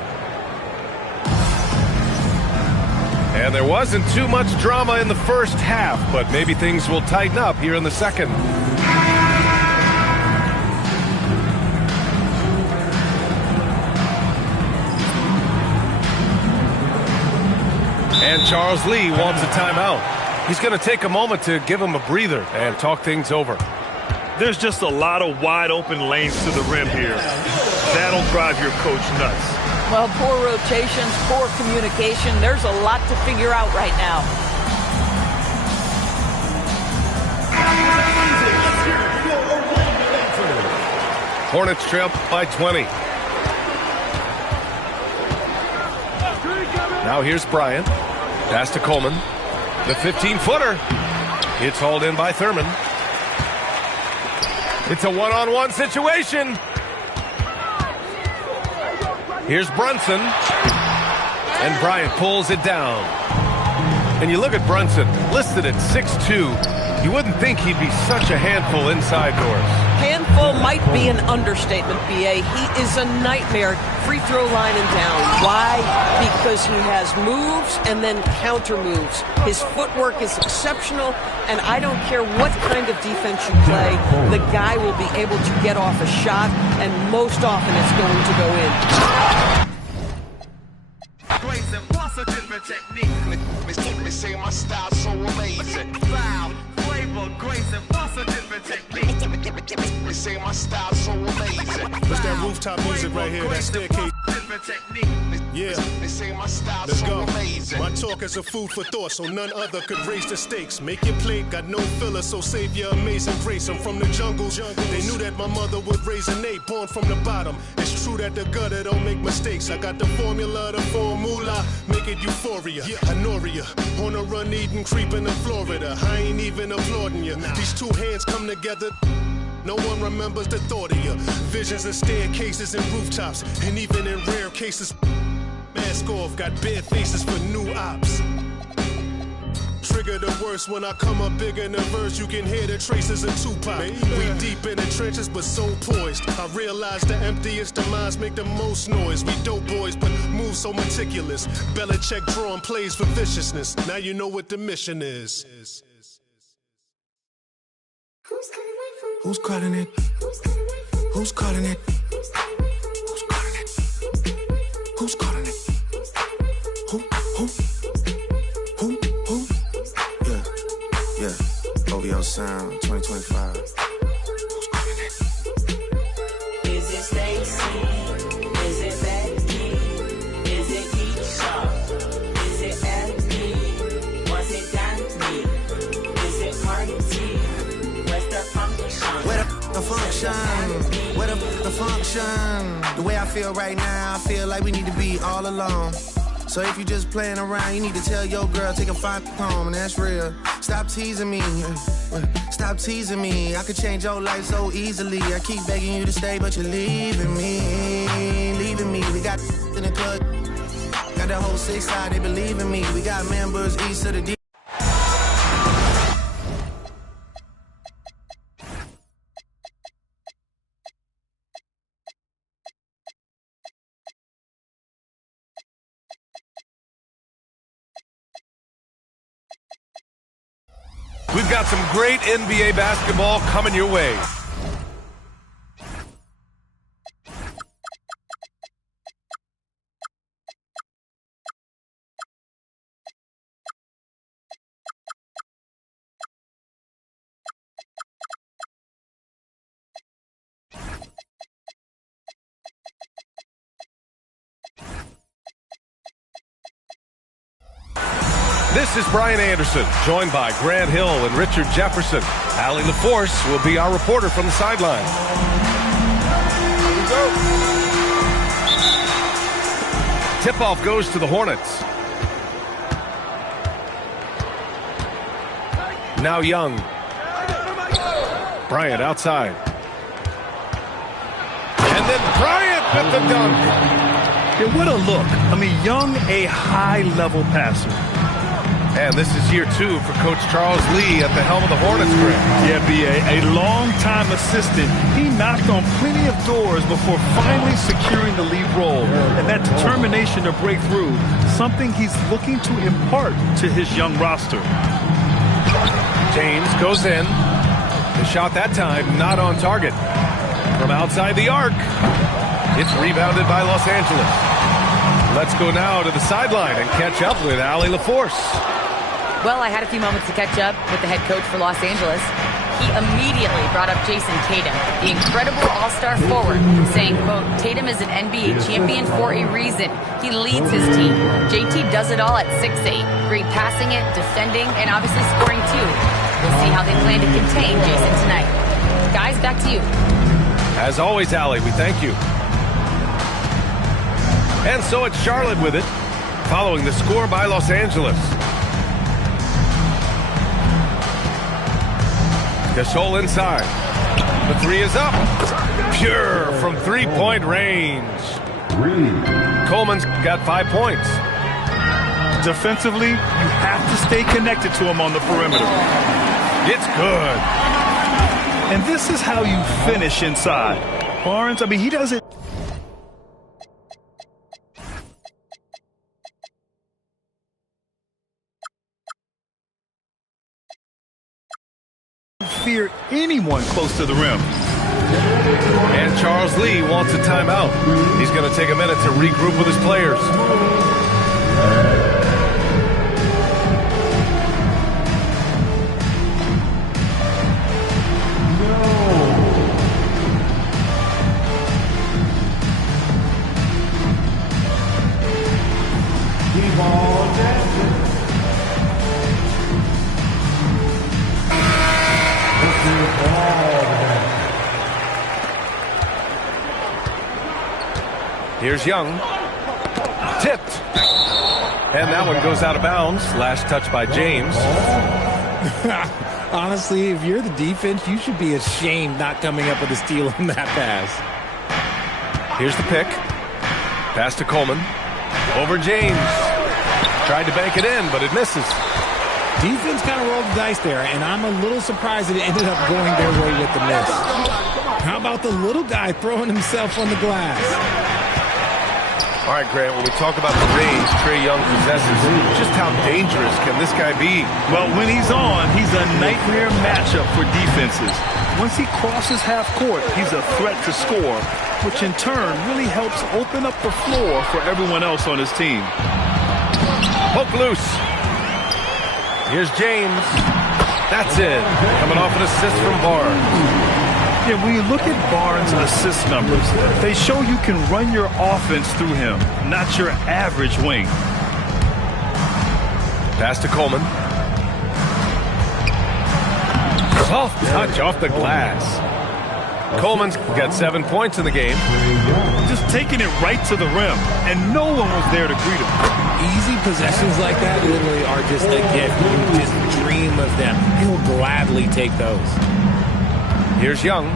And there wasn't too much drama in the first half, but maybe things will tighten up here in the second. And Charles Lee wants a timeout. He's going to take a moment to give him a breather and talk things over. There's just a lot of wide open lanes to the rim here. That'll drive your coach nuts. Well, poor rotations, poor communication. There's a lot to figure out right now. Hornets trail by 20. Now here's Bryant. Pass to Coleman. The 15-footer. It's hauled in by Thurman. It's a one-on-one situation. Here's Brunson. And Bryant pulls it down. And you look at Brunson, listed at 6'2". You wouldn't think he'd be such a handful inside doors. Handful might be an understatement, B.A. He is a nightmare, free throw line and down. Why? Because he has moves and then counter moves. His footwork is exceptional, and I don't care what kind of defense you play, the guy will be able to get off a shot, and most often it's going to go in. Grace and positive technique. Me say my style so amazing. Style, flavor, grace and positive technique. Me say my style so amazing. What's that rooftop music right here? That staircase. Yeah, let's go. My talk is a food for thought, so none other could raise the stakes. Make your plate, got no filler, so save your amazing grace. I'm from the jungle. They knew that my mother would raise an eight, born from the bottom. It's true that the gutter don't make mistakes. I got the formula, the formula, make it euphoria. Honoria, on a run, eating, creeping in Florida. I ain't even applauding you. These two hands come together. No one remembers the thought of you. Visions of staircases and rooftops, and even in rare cases, mask off, got bare faces for new ops. Trigger the worst when I come up big in the verse. You can hear the traces of Tupac. We deep in the trenches, but so poised. I realize the emptiest of minds make the most noise. We dope boys, but move so meticulous. Belichick drawing plays for viciousness. Now you know what the mission is. Who's calling it? Who's calling it? Who's calling it? Who's calling it? Who? Yeah. OVO Sound 2025. Who's calling it? Is it Stacy? Is it Becky? Is it Keisha? Is it Abby? Was it Danny? Is it Cardi? Where's the function? Where the function? Where the function? The way I feel right now, I feel like we need to be all alone. So if you just playing around, you need to tell your girl, take a fine home, and that's real. Stop teasing me. Stop teasing me. I could change your life so easily. I keep begging you to stay, but you're leaving me. Leaving me. We got in the club. Got the whole 6 side, they believe in me. We got members east of the D. We've got some great NBA basketball coming your way. This is Brian Anderson, joined by Grant Hill and Richard Jefferson. Allie LaForce will be our reporter from the sideline. Here we go. Tip-off goes to the Hornets. Now Young. Bryant outside. And then Bryant with the dunk. Yeah, what a look. I mean, Young, a high-level passer. And this is year 2 for Coach Charles Lee at the helm of the Hornets. Yeah, B.A., a long-time assistant. He knocked on plenty of doors before finally securing the lead role. And that determination to break through, something he's looking to impart to his young roster. James goes in. The shot that time not on target. From outside the arc. It's rebounded by Los Angeles. Let's go now to the sideline and catch up with Allie LaForce. Well, I had a few moments to catch up with the head coach for Los Angeles. He immediately brought up Jason Tatum, the incredible all-star forward, saying, quote, Tatum is an NBA champion for a reason. He leads his team. JT does it all at 6'8". Great passing it, defending, and obviously scoring too. We'll see how they plan to contain Jason tonight. Guys, back to you. As always, Allie, we thank you. And so it's Charlotte with it, following the score by Los Angeles. Gasol inside. The 3 is up. Pure from three-point range. Coleman's got 5 points. Defensively, you have to stay connected to him on the perimeter. It's good. And this is how you finish inside. Barnes, I mean, he doesn't fear anyone close to the rim. And Charles Lee wants a timeout. He's going to take a minute to regroup with his players. Here's Young. Tipped. And that one goes out of bounds. Last touch by James. Honestly, if you're the defense, you should be ashamed not coming up with a steal on that pass. Here's the pick. Pass to Coleman. Over James. Tried to bank it in, but it misses. Defense kind of rolled the dice there, and I'm a little surprised that it ended up going their way with the miss. How about the little guy throwing himself on the glass? All right, Grant, when we talk about the range Trae Young possesses, just how dangerous can this guy be? Well, when he's on, he's a nightmare matchup for defenses. Once he crosses half court, he's a threat to score, which in turn really helps open up the floor for everyone else on his team. Poke loose. Here's James. That's it. Coming off an assist from Barnes. Yeah, when you look at Barnes' assist numbers, they show you can run your offense through him, not your average wing. Pass to Coleman. Soft touch off the glass. Coleman's got 7 points in the game. Just taking it right to the rim, and no one was there to greet him. Easy possessions like that literally are just a gift. You just dream of them. He'll gladly take those. Here's Young,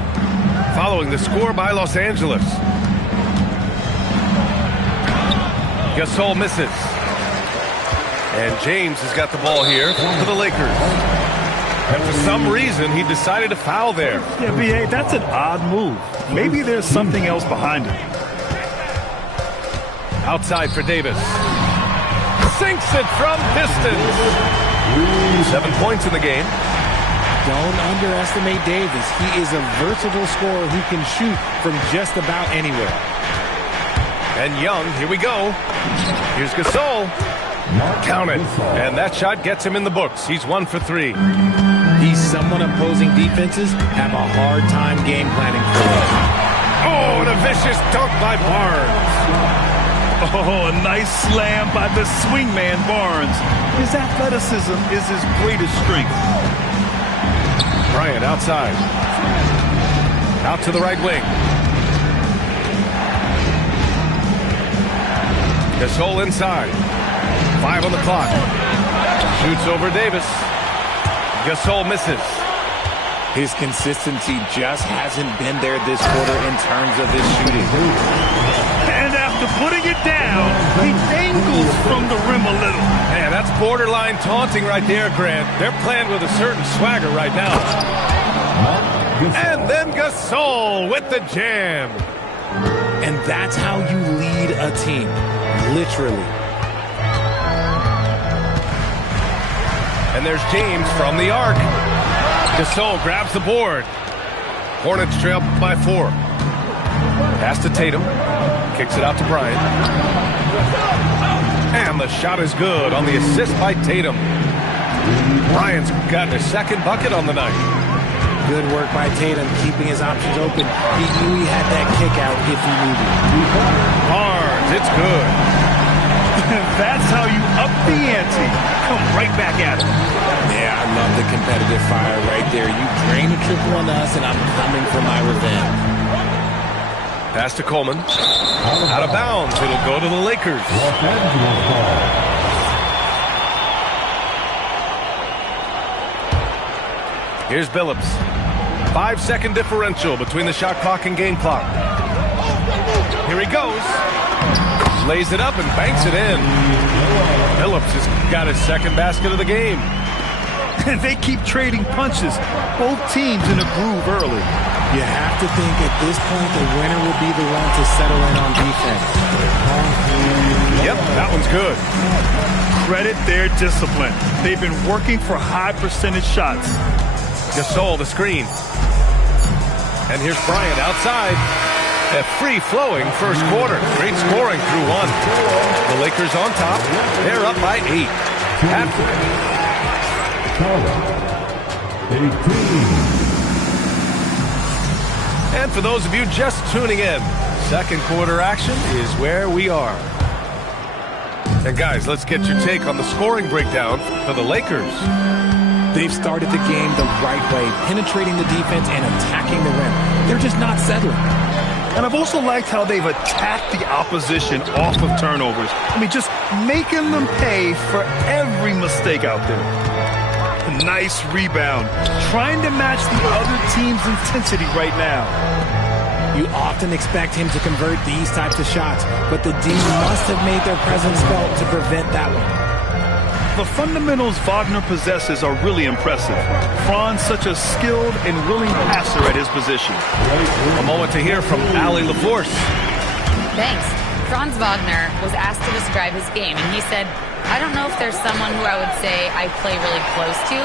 following the score by Los Angeles. Gasol misses. And James has got the ball here for the Lakers. And for some reason, he decided to foul there. Yeah, B.A., that's an odd move. Maybe there's something else behind it. Outside for Davis. Sinks it from distance. 7 points in the game. Don't underestimate Davis. He is a versatile scorer who can shoot from just about anywhere. And Young, here we go. Here's Gasol. Count it. And that shot gets him in the books. He's 1 for 3. He's someone opposing defenses have a hard time game planning for him. Oh, and a vicious dunk by Barnes. Oh, a nice slam by the swingman Barnes. His athleticism is his greatest strength. Bryant outside. Out to the right wing. Gasol inside. 5 on the clock. Shoots over Davis. Gasol misses. His consistency just hasn't been there this quarter in terms of his shooting. And after after putting it down, he dangles from the rim a little. Man, that's borderline taunting right there, Grant. They're playing with a certain swagger right now. And then Gasol with the jam. And that's how you lead a team, literally. And there's James from the arc. Gasol grabs the board. Hornets trail by 4. Pass to Tatum. Kicks it out to Bryant. And the shot is good on the assist by Tatum. Bryant's got his second bucket on the night. Good work by Tatum, keeping his options open. He knew he had that kick out if he needed it. Barnes, it's good. That's how you up the ante. Come right back at it. Yeah, I love the competitive fire right there. You drain a triple on us, and I'm coming for my revenge. Pass to Coleman. Out of bounds. It'll go to the Lakers. Here's Billups. 5-second differential between the shot clock and game clock. Here he goes. Lays it up and banks it in. Billups has got his second basket of the game. And they keep trading punches. Both teams in a groove early. You have to think at this point the winner will be the one to settle in on defense. Yep, that one's good. Credit their discipline. They've been working for high percentage shots. Gasol, the screen. And here's Bryant outside. A free-flowing first quarter. Great scoring through 1. The Lakers on top. They're up by 8. And for those of you just tuning in, second quarter action is where we are. And guys, let's get your take on the scoring breakdown for the Lakers. They've started the game the right way, penetrating the defense and attacking the rim. They're just not settling. And I've also liked how they've attacked the opposition off of turnovers. I mean, just making them pay for every mistake out there. Nice rebound. Trying to match the other team's intensity right now. You often expect him to convert these types of shots, but the D must have made their presence felt to prevent that one. The fundamentals Wagner possesses are really impressive. Franz, such a skilled and willing passer at his position. A moment to hear from Allie LaForce. Thanks. Franz Wagner was asked to describe his game, and he said, I don't know if there's someone who I would say I play really close to.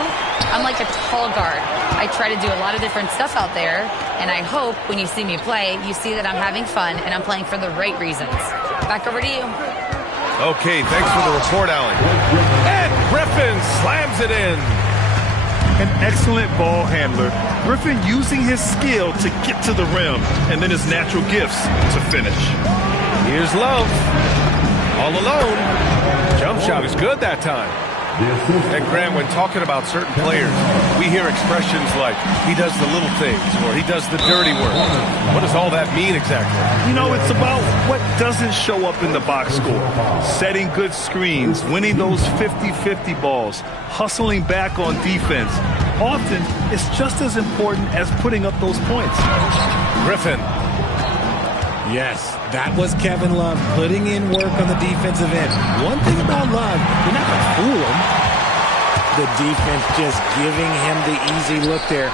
I'm like a tall guard. I try to do a lot of different stuff out there, and I hope when you see me play, you see that I'm having fun and I'm playing for the right reasons. Back over to you. Okay, thanks for the report, Allie. And Griffin slams it in. An excellent ball handler. Griffin using his skill to get to the rim, and then his natural gifts to finish. Here's Love. All alone. Jump shot is good that time. And Graham, when talking about certain players, we hear expressions like, he does the little things, or he does the dirty work. What does all that mean exactly? You know, it's about what doesn't show up in the box score. Setting good screens, winning those 50-50 balls, hustling back on defense. Often, it's just as important as putting up those points. Griffin. Yes, that was Kevin Love putting in work on the defensive end. One thing about Love, you're not going to fool him. The defense just giving him the easy look there.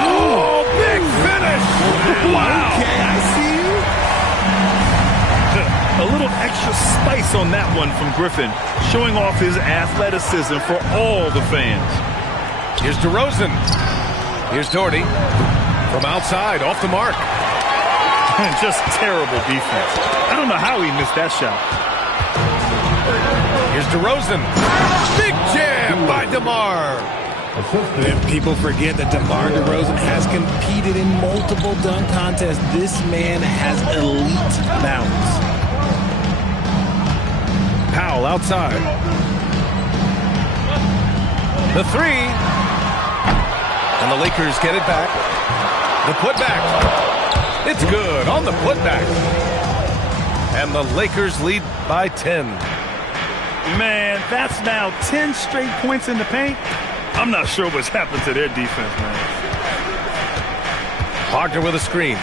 Oh, big finish! Wow! Okay, I see you. A little extra spice on that one from Griffin, showing off his athleticism for all the fans. Here's DeRozan. Here's Doherty. From outside, off the mark. Just terrible defense. I don't know how he missed that shot. Here's DeRozan. Big jam by DeMar. And people forget that DeMar DeRozan has competed in multiple dunk contests. This man has elite bounce. Powell outside. The three. And the Lakers get it back. The putback. It's good on the putback. And the Lakers lead by 10. Man, that's now 10 straight points in the paint. I'm not sure what's happened to their defense, man. Wagner with a screen.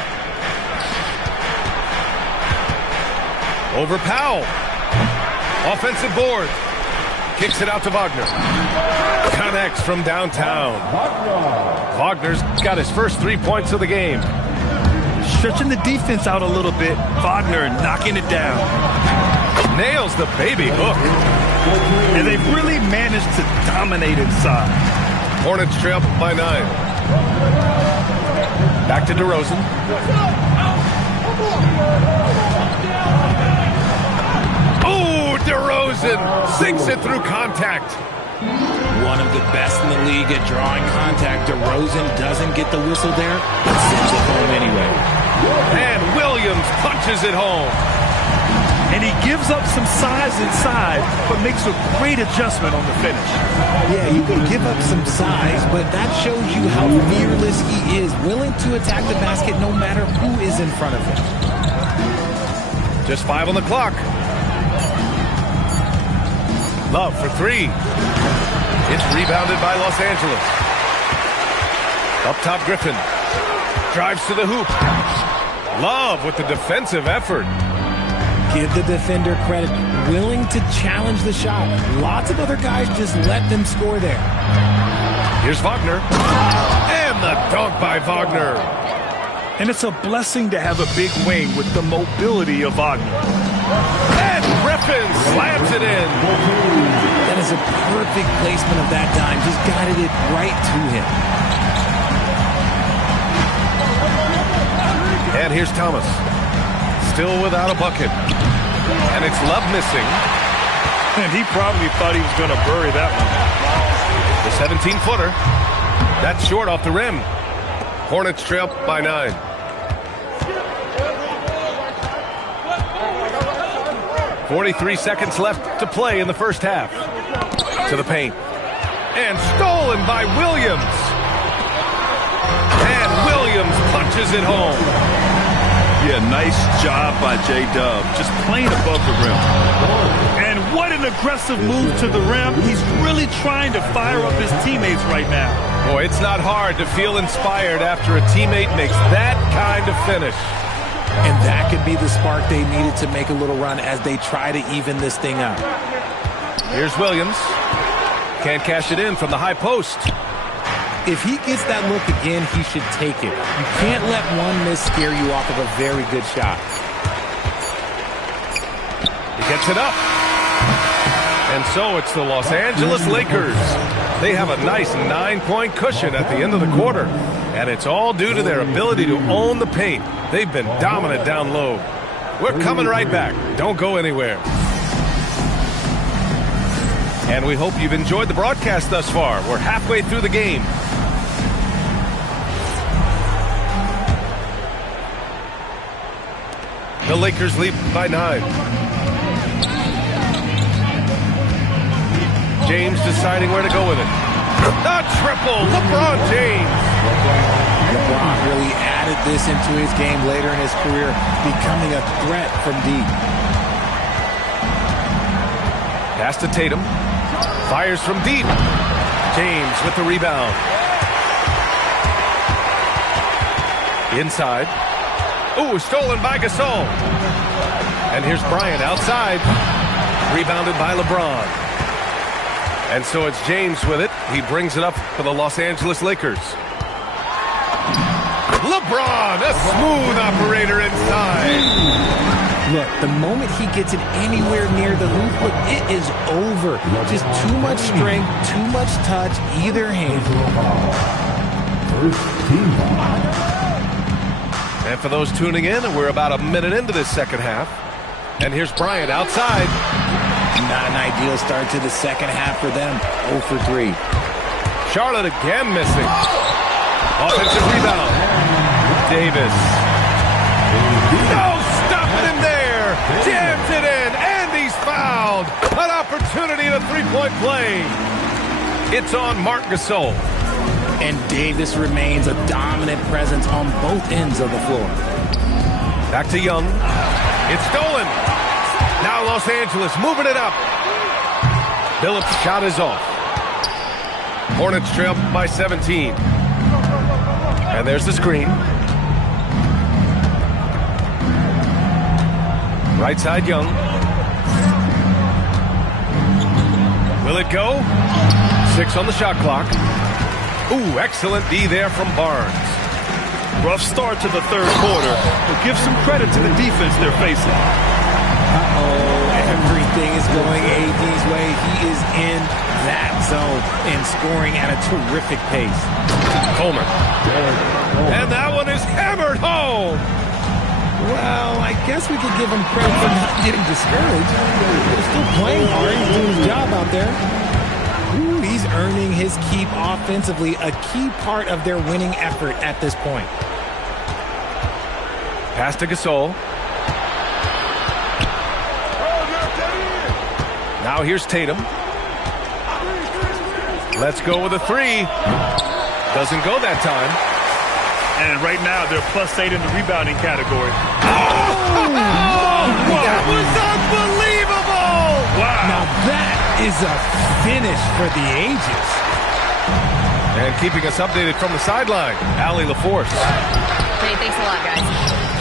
Over Powell. Offensive board. Kicks it out to Wagner. Connects from downtown. Wagner's got his first 3 points of the game. Stretching the defense out a little bit. Wagner knocking it down. Nails the baby hook. And they've really managed to dominate inside. Hornets trail by 9. Back to DeRozan. Oh, DeRozan sinks it through contact. One of the best in the league at drawing contact. DeRozan doesn't get the whistle there, but sends it home anyway. And Williams punches it home. And he gives up some size inside, but makes a great adjustment on the finish. Yeah, you can give up some size, but that shows you how fearless he is, willing to attack the basket no matter who is in front of him. Just 5 on the clock. Love for 3. It's rebounded by Los Angeles. Up top, Griffin. Drives to the hoop. Love with the defensive effort. Give the defender credit. Willing to challenge the shot. Lots of other guys just let them score there. Here's Wagner. And the dunk by Wagner. And it's a blessing to have a big wing with the mobility of Wagner. And Griffin slams it in. That is a perfect placement of that dime. Just guided it right to him. And here's Thomas. Still without a bucket. And it's Love missing. And he probably thought he was going to bury that one. The 17-footer. That's short off the rim. Hornets trail by 9. .43 seconds left to play in the first half. To the paint. And stolen by Williams. And Williams punches it home. Yeah, nice job by J-Dub. Just playing above the rim. And what an aggressive move to the rim. He's really trying to fire up his teammates right now. Boy, it's not hard to feel inspired after a teammate makes that kind of finish. And that could be the spark they needed to make a little run as they try to even this thing up. Here's Williams. Can't cash it in from the high post. If he gets that look again, he should take it. You can't let one miss scare you off of a very good shot. He gets it up. And so it's the Los Angeles Lakers. They have a nice 9-point cushion at the end of the quarter. And it's all due to their ability to own the paint. They've been dominant down low. We're coming right back. Don't go anywhere. And we hope you've enjoyed the broadcast thus far. We're halfway through the game. The Lakers lead by 9. James deciding where to go with it. The triple, LeBron James. LeBron really added this into his game later in his career, becoming a threat from deep. Pass to Tatum. Fires from deep. James with the rebound. Inside. Ooh, stolen by Gasol. And here's Bryant outside. Rebounded by LeBron. And so it's James with it. He brings it up for the Los Angeles Lakers. LeBron, a smooth operator inside. Look, the moment he gets it anywhere near the hoop, look, it is over. Just too much strength, too much touch, either hand. And for those tuning in, we're about a minute into this second half. And here's Bryant outside. Not an ideal start to the second half for them. 0 for 3. Charlotte again missing. Offensive rebound. Davis. No, stopping him there. Jams it in, and he's fouled. An opportunity in a three-point play. It's on Marc Gasol. And Davis remains a dominant presence on both ends of the floor. Back to Young. It's stolen. Now Los Angeles moving it up. Phillips' shot is off. Hornets trail by 17. And there's the screen. Right side, Young. Will it go? 6 on the shot clock. Ooh, excellent D there from Barnes. Rough start to the third quarter, but give some credit to the defense they're facing. Everything is going AD's way. He is in that zone and scoring at a terrific pace. Coleman. And that one is hammered home. Well, I guess we could give him credit for not getting discouraged. He's still playing hard. He's doing his job out there. Ooh, he's earning his keep offensively, a key part of their winning effort at this point. Pass to Gasol. Now here's Tatum. Let's go with a 3. Doesn't go that time. And right now, they're +8 in the rebounding category. That was unbelievable! Wow. Now that is a finish for the ages. And keeping us updated from the sideline, Allie LaForce. Hey, thanks a lot, guys.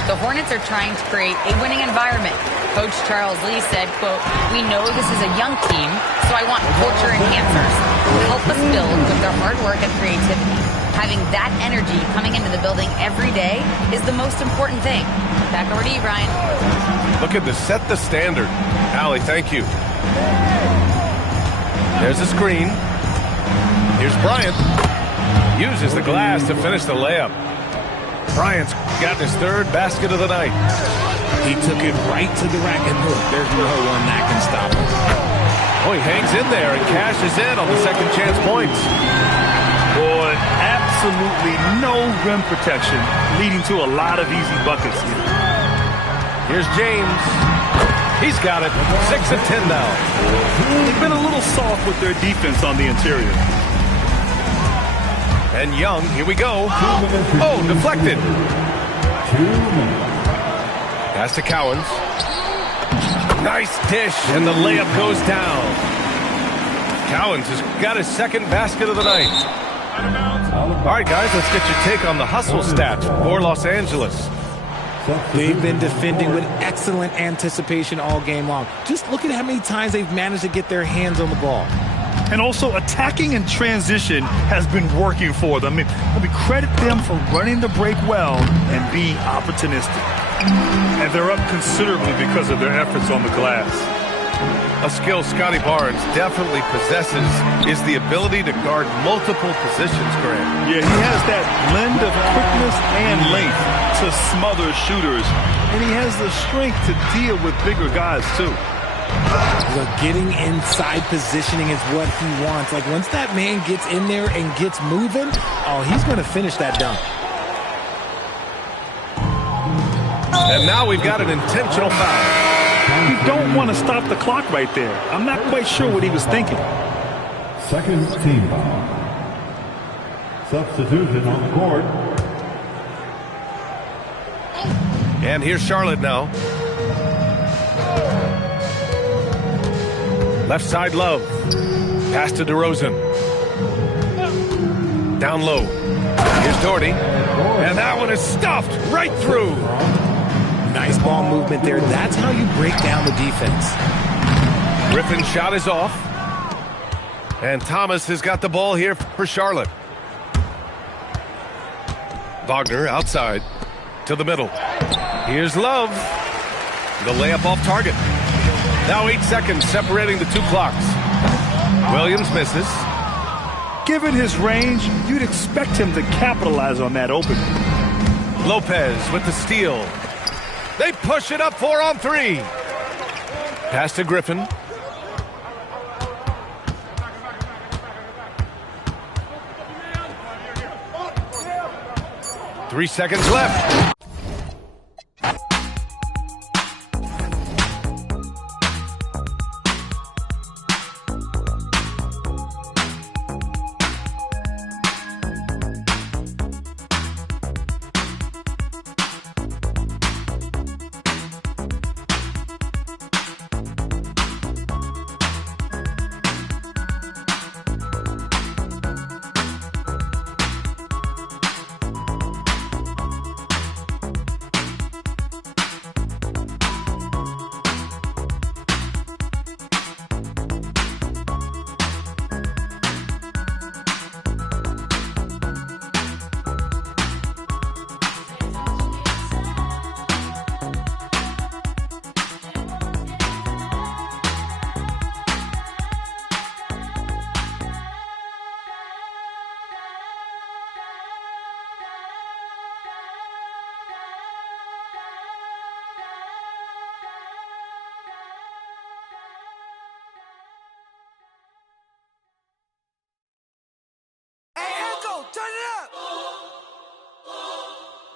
The Hornets are trying to create a winning environment. Coach Charles Lee said, quote, "We know this is a young team, so I want culture enhancers who help us build with their hard work and creativity. Having that energy coming into the building every day is the most important thing." Back over to you, Brian. Looking to set the standard. Allie, thank you. There's a screen. Here's Bryant. Uses the glass to finish the layup. Bryant's got his 3rd basket of the night. He took it right to the rack, and look, there's no one that can stop him. Oh, he hangs in there and cashes in on the second chance points. Boy, absolutely no rim protection, leading to a lot of easy buckets here. Here's James. He's got it. 6 of 10 now. They've been a little soft with their defense on the interior. And Young, here we go. Oh, deflected. Pass to Cowens. Nice dish, and the layup goes down. Cowens has got his 2nd basket of the night. All right, guys, let's get your take on the hustle stats for Los Angeles. They've been defending with excellent anticipation all game long. Just look at how many times they've managed to get their hands on the ball. And also, attacking in transition has been working for them. I mean, credit them for running the break well and being opportunistic. And they're up considerably because of their efforts on the glass. A skill Scotty Barnes definitely possesses is the ability to guard multiple positions, Grant. Yeah, he has that blend of quickness and length to smother shooters. And he has the strength to deal with bigger guys, too. Look, getting inside positioning is what he wants. Like, once that man gets in there and gets moving, oh, he's going to finish that dunk. And now we've got an intentional foul. You don't want to stop the clock right there. I'm not quite sure what he was thinking. 2nd team foul. Substitution on the court. And here's Charlotte now. Left side, Love. Pass to DeRozan. Down low. Here's Doherty. And that one is stuffed right through. Nice ball movement there. That's how you break down the defense. Griffin's shot is off. And Thomas has got the ball here for Charlotte. Wagner outside to the middle. Here's Love. The layup off target. Now 8 seconds separating the 2 clocks. Williams misses. Given his range, you'd expect him to capitalize on that opening. Lopez with the steal. They push it up 4 on 3. Pass to Griffin. Three seconds left.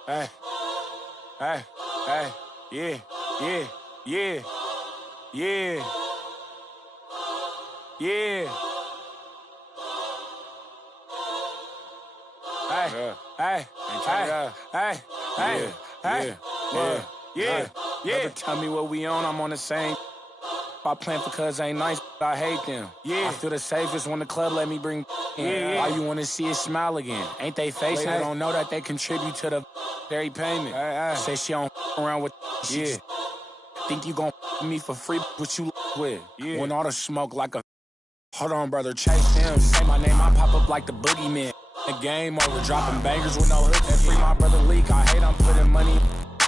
Hey, hey, hey, yeah, yeah, yeah, yeah, yeah. Hey, hey, hey, hey, hey, yeah, yeah. Tell me what we on, I'm on the same. I plan for cuz ain't nice, but I hate them. Yeah. I feel the safest when the club let me bring in. Why you wanna see it smile again? Ain't they facing? They don't know that they contribute to the very payment. Say she don't around with shit. Think you gon' me for free, what you with? Yeah. When all the smoke like a hold on, brother, chase him. Say my name, I pop up like the boogeyman. The game over, dropping bangers with no hooks. And free my brother Leak. I hate I'm putting money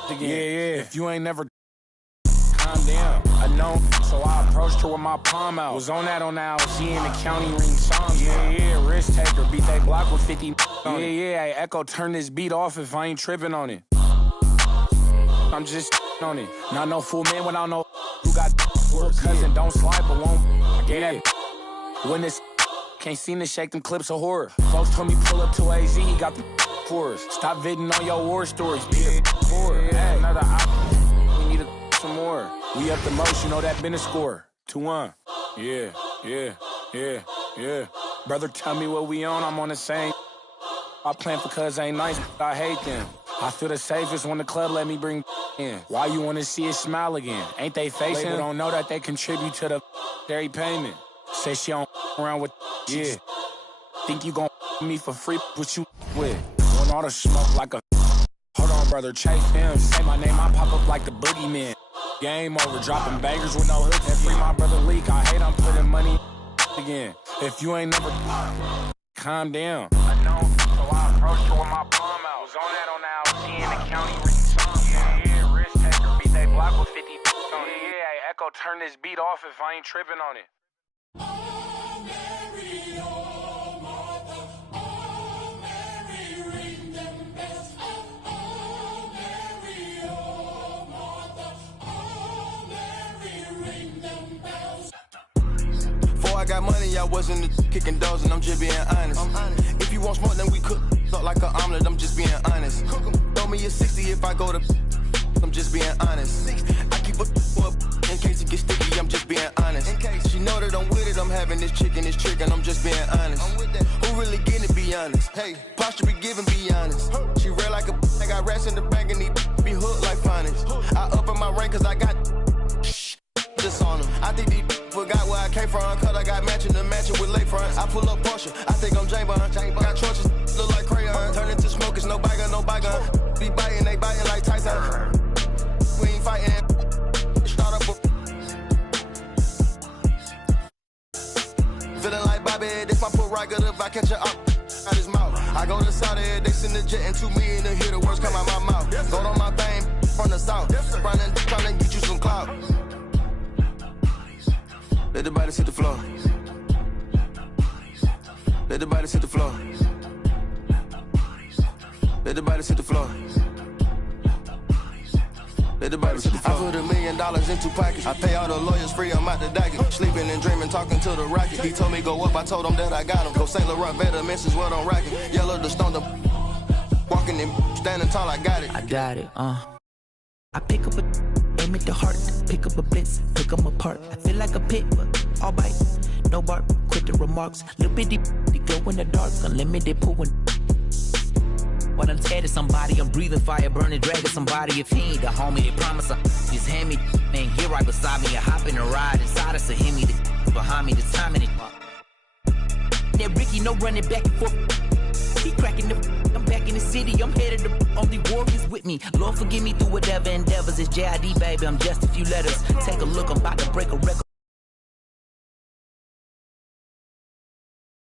again. Yeah. If you ain't never calm down, I know. So I approached her with my palm out. Was on that she in the county ring song. Yeah, risk taker. Beat they block with 50 on it. Yeah, hey, Echo, turn this beat off if I ain't tripping on it. I'm just on it. Not no fool man without no who got cousin, don't slide but won't. I get that when this can't seem to shake them clips of horror. Folks told me pull up to AZ, he got the for us. Stop viding on your war stories, be a for it. Hey, another option. We need some more. We up the most, you know that been a score. 2-1. Yeah. Brother, tell me what we on, I'm on the same. I plan for cuz ain't nice, but I hate them. I feel the safest when the club let me bring in. Why you wanna see it smile again? Ain't they facing? They don't know that they contribute to the very payment. Say she don't around with Think you gon' me for free, what you with? When all the smoke like a hold on, brother, chase him. Say my name, I pop up like the boogeyman. Game over, dropping bangers with no hooks. And free my brother Leak. I hate I'm putting money again. If you ain't never calm down. I know, so I approached her with my palm out. Was on that she in the county ring song. Yeah, risk taker. Beat they block with 50 on it. Yeah, hey, Echo, turn this beat off if I ain't tripping on it. I got money, I wasn't kicking doors, and I'm just being honest. If you want smoke, then we cook up like an omelet, I'm just being honest. Throw me a 60 if I go to I'm just being honest. I keep a up in case it gets sticky, I'm just being honest. She know that I'm with it, I'm having this chicken, this trick, and I'm just being honest. Who really getting it, be honest? Hey, posture be giving, be honest. She real like a I got rats in the bag and these be hooked like finest. I up in my rank cause I got this on them. I think these forgot where I came from, cause I got matching with lakefronts. I pull up Porsche, I think I'm James Bond. Got torches, look like crayon. Turn into smokers, no bygone, no bygone. Be biting, they biting like Tyson. We ain't fighting. Start up feeling like Bobby, if I put right good if I catch her up out his mouth. I go to Saudi, they send the jet and 2 million to hear the words come out my mouth. Go on my thing from the south, running, trying to get you some clout. Let the body hit the floor. Let the body hit the floor. Let the body hit the floor. Let the body hit the floor. I put $1 million in 2 pockets. I pay all the lawyers free, I'm out the docket. Sleeping and dreaming, talking to the rocket. He told me go up, I told him that I got him. Go St. Laurent, better misses what I'm rocking. Yellow the stone, the walking and standing tall, I got it. I got it, I pick up a aim at the heart, pick up a blitz, pick them apart. I feel like a pit, but all bite, no bark, quit the remarks. Little bitty, they glow in the dark, unlimited pooling. When I'm tearing somebody, I'm breathing fire, burning, dragging somebody. If he ain't the homie, they promise her. Just hand me, man, get right beside me. I hop in a ride inside us, so hit me the behind me, the timing it. That Ricky, no running back and forth. He cracking the. I'm back in the city, I'm headed to only warriors with me. Lord forgive me through whatever endeavors. It's JID, baby, I'm just a few letters. Take a look, I'm about to break a record.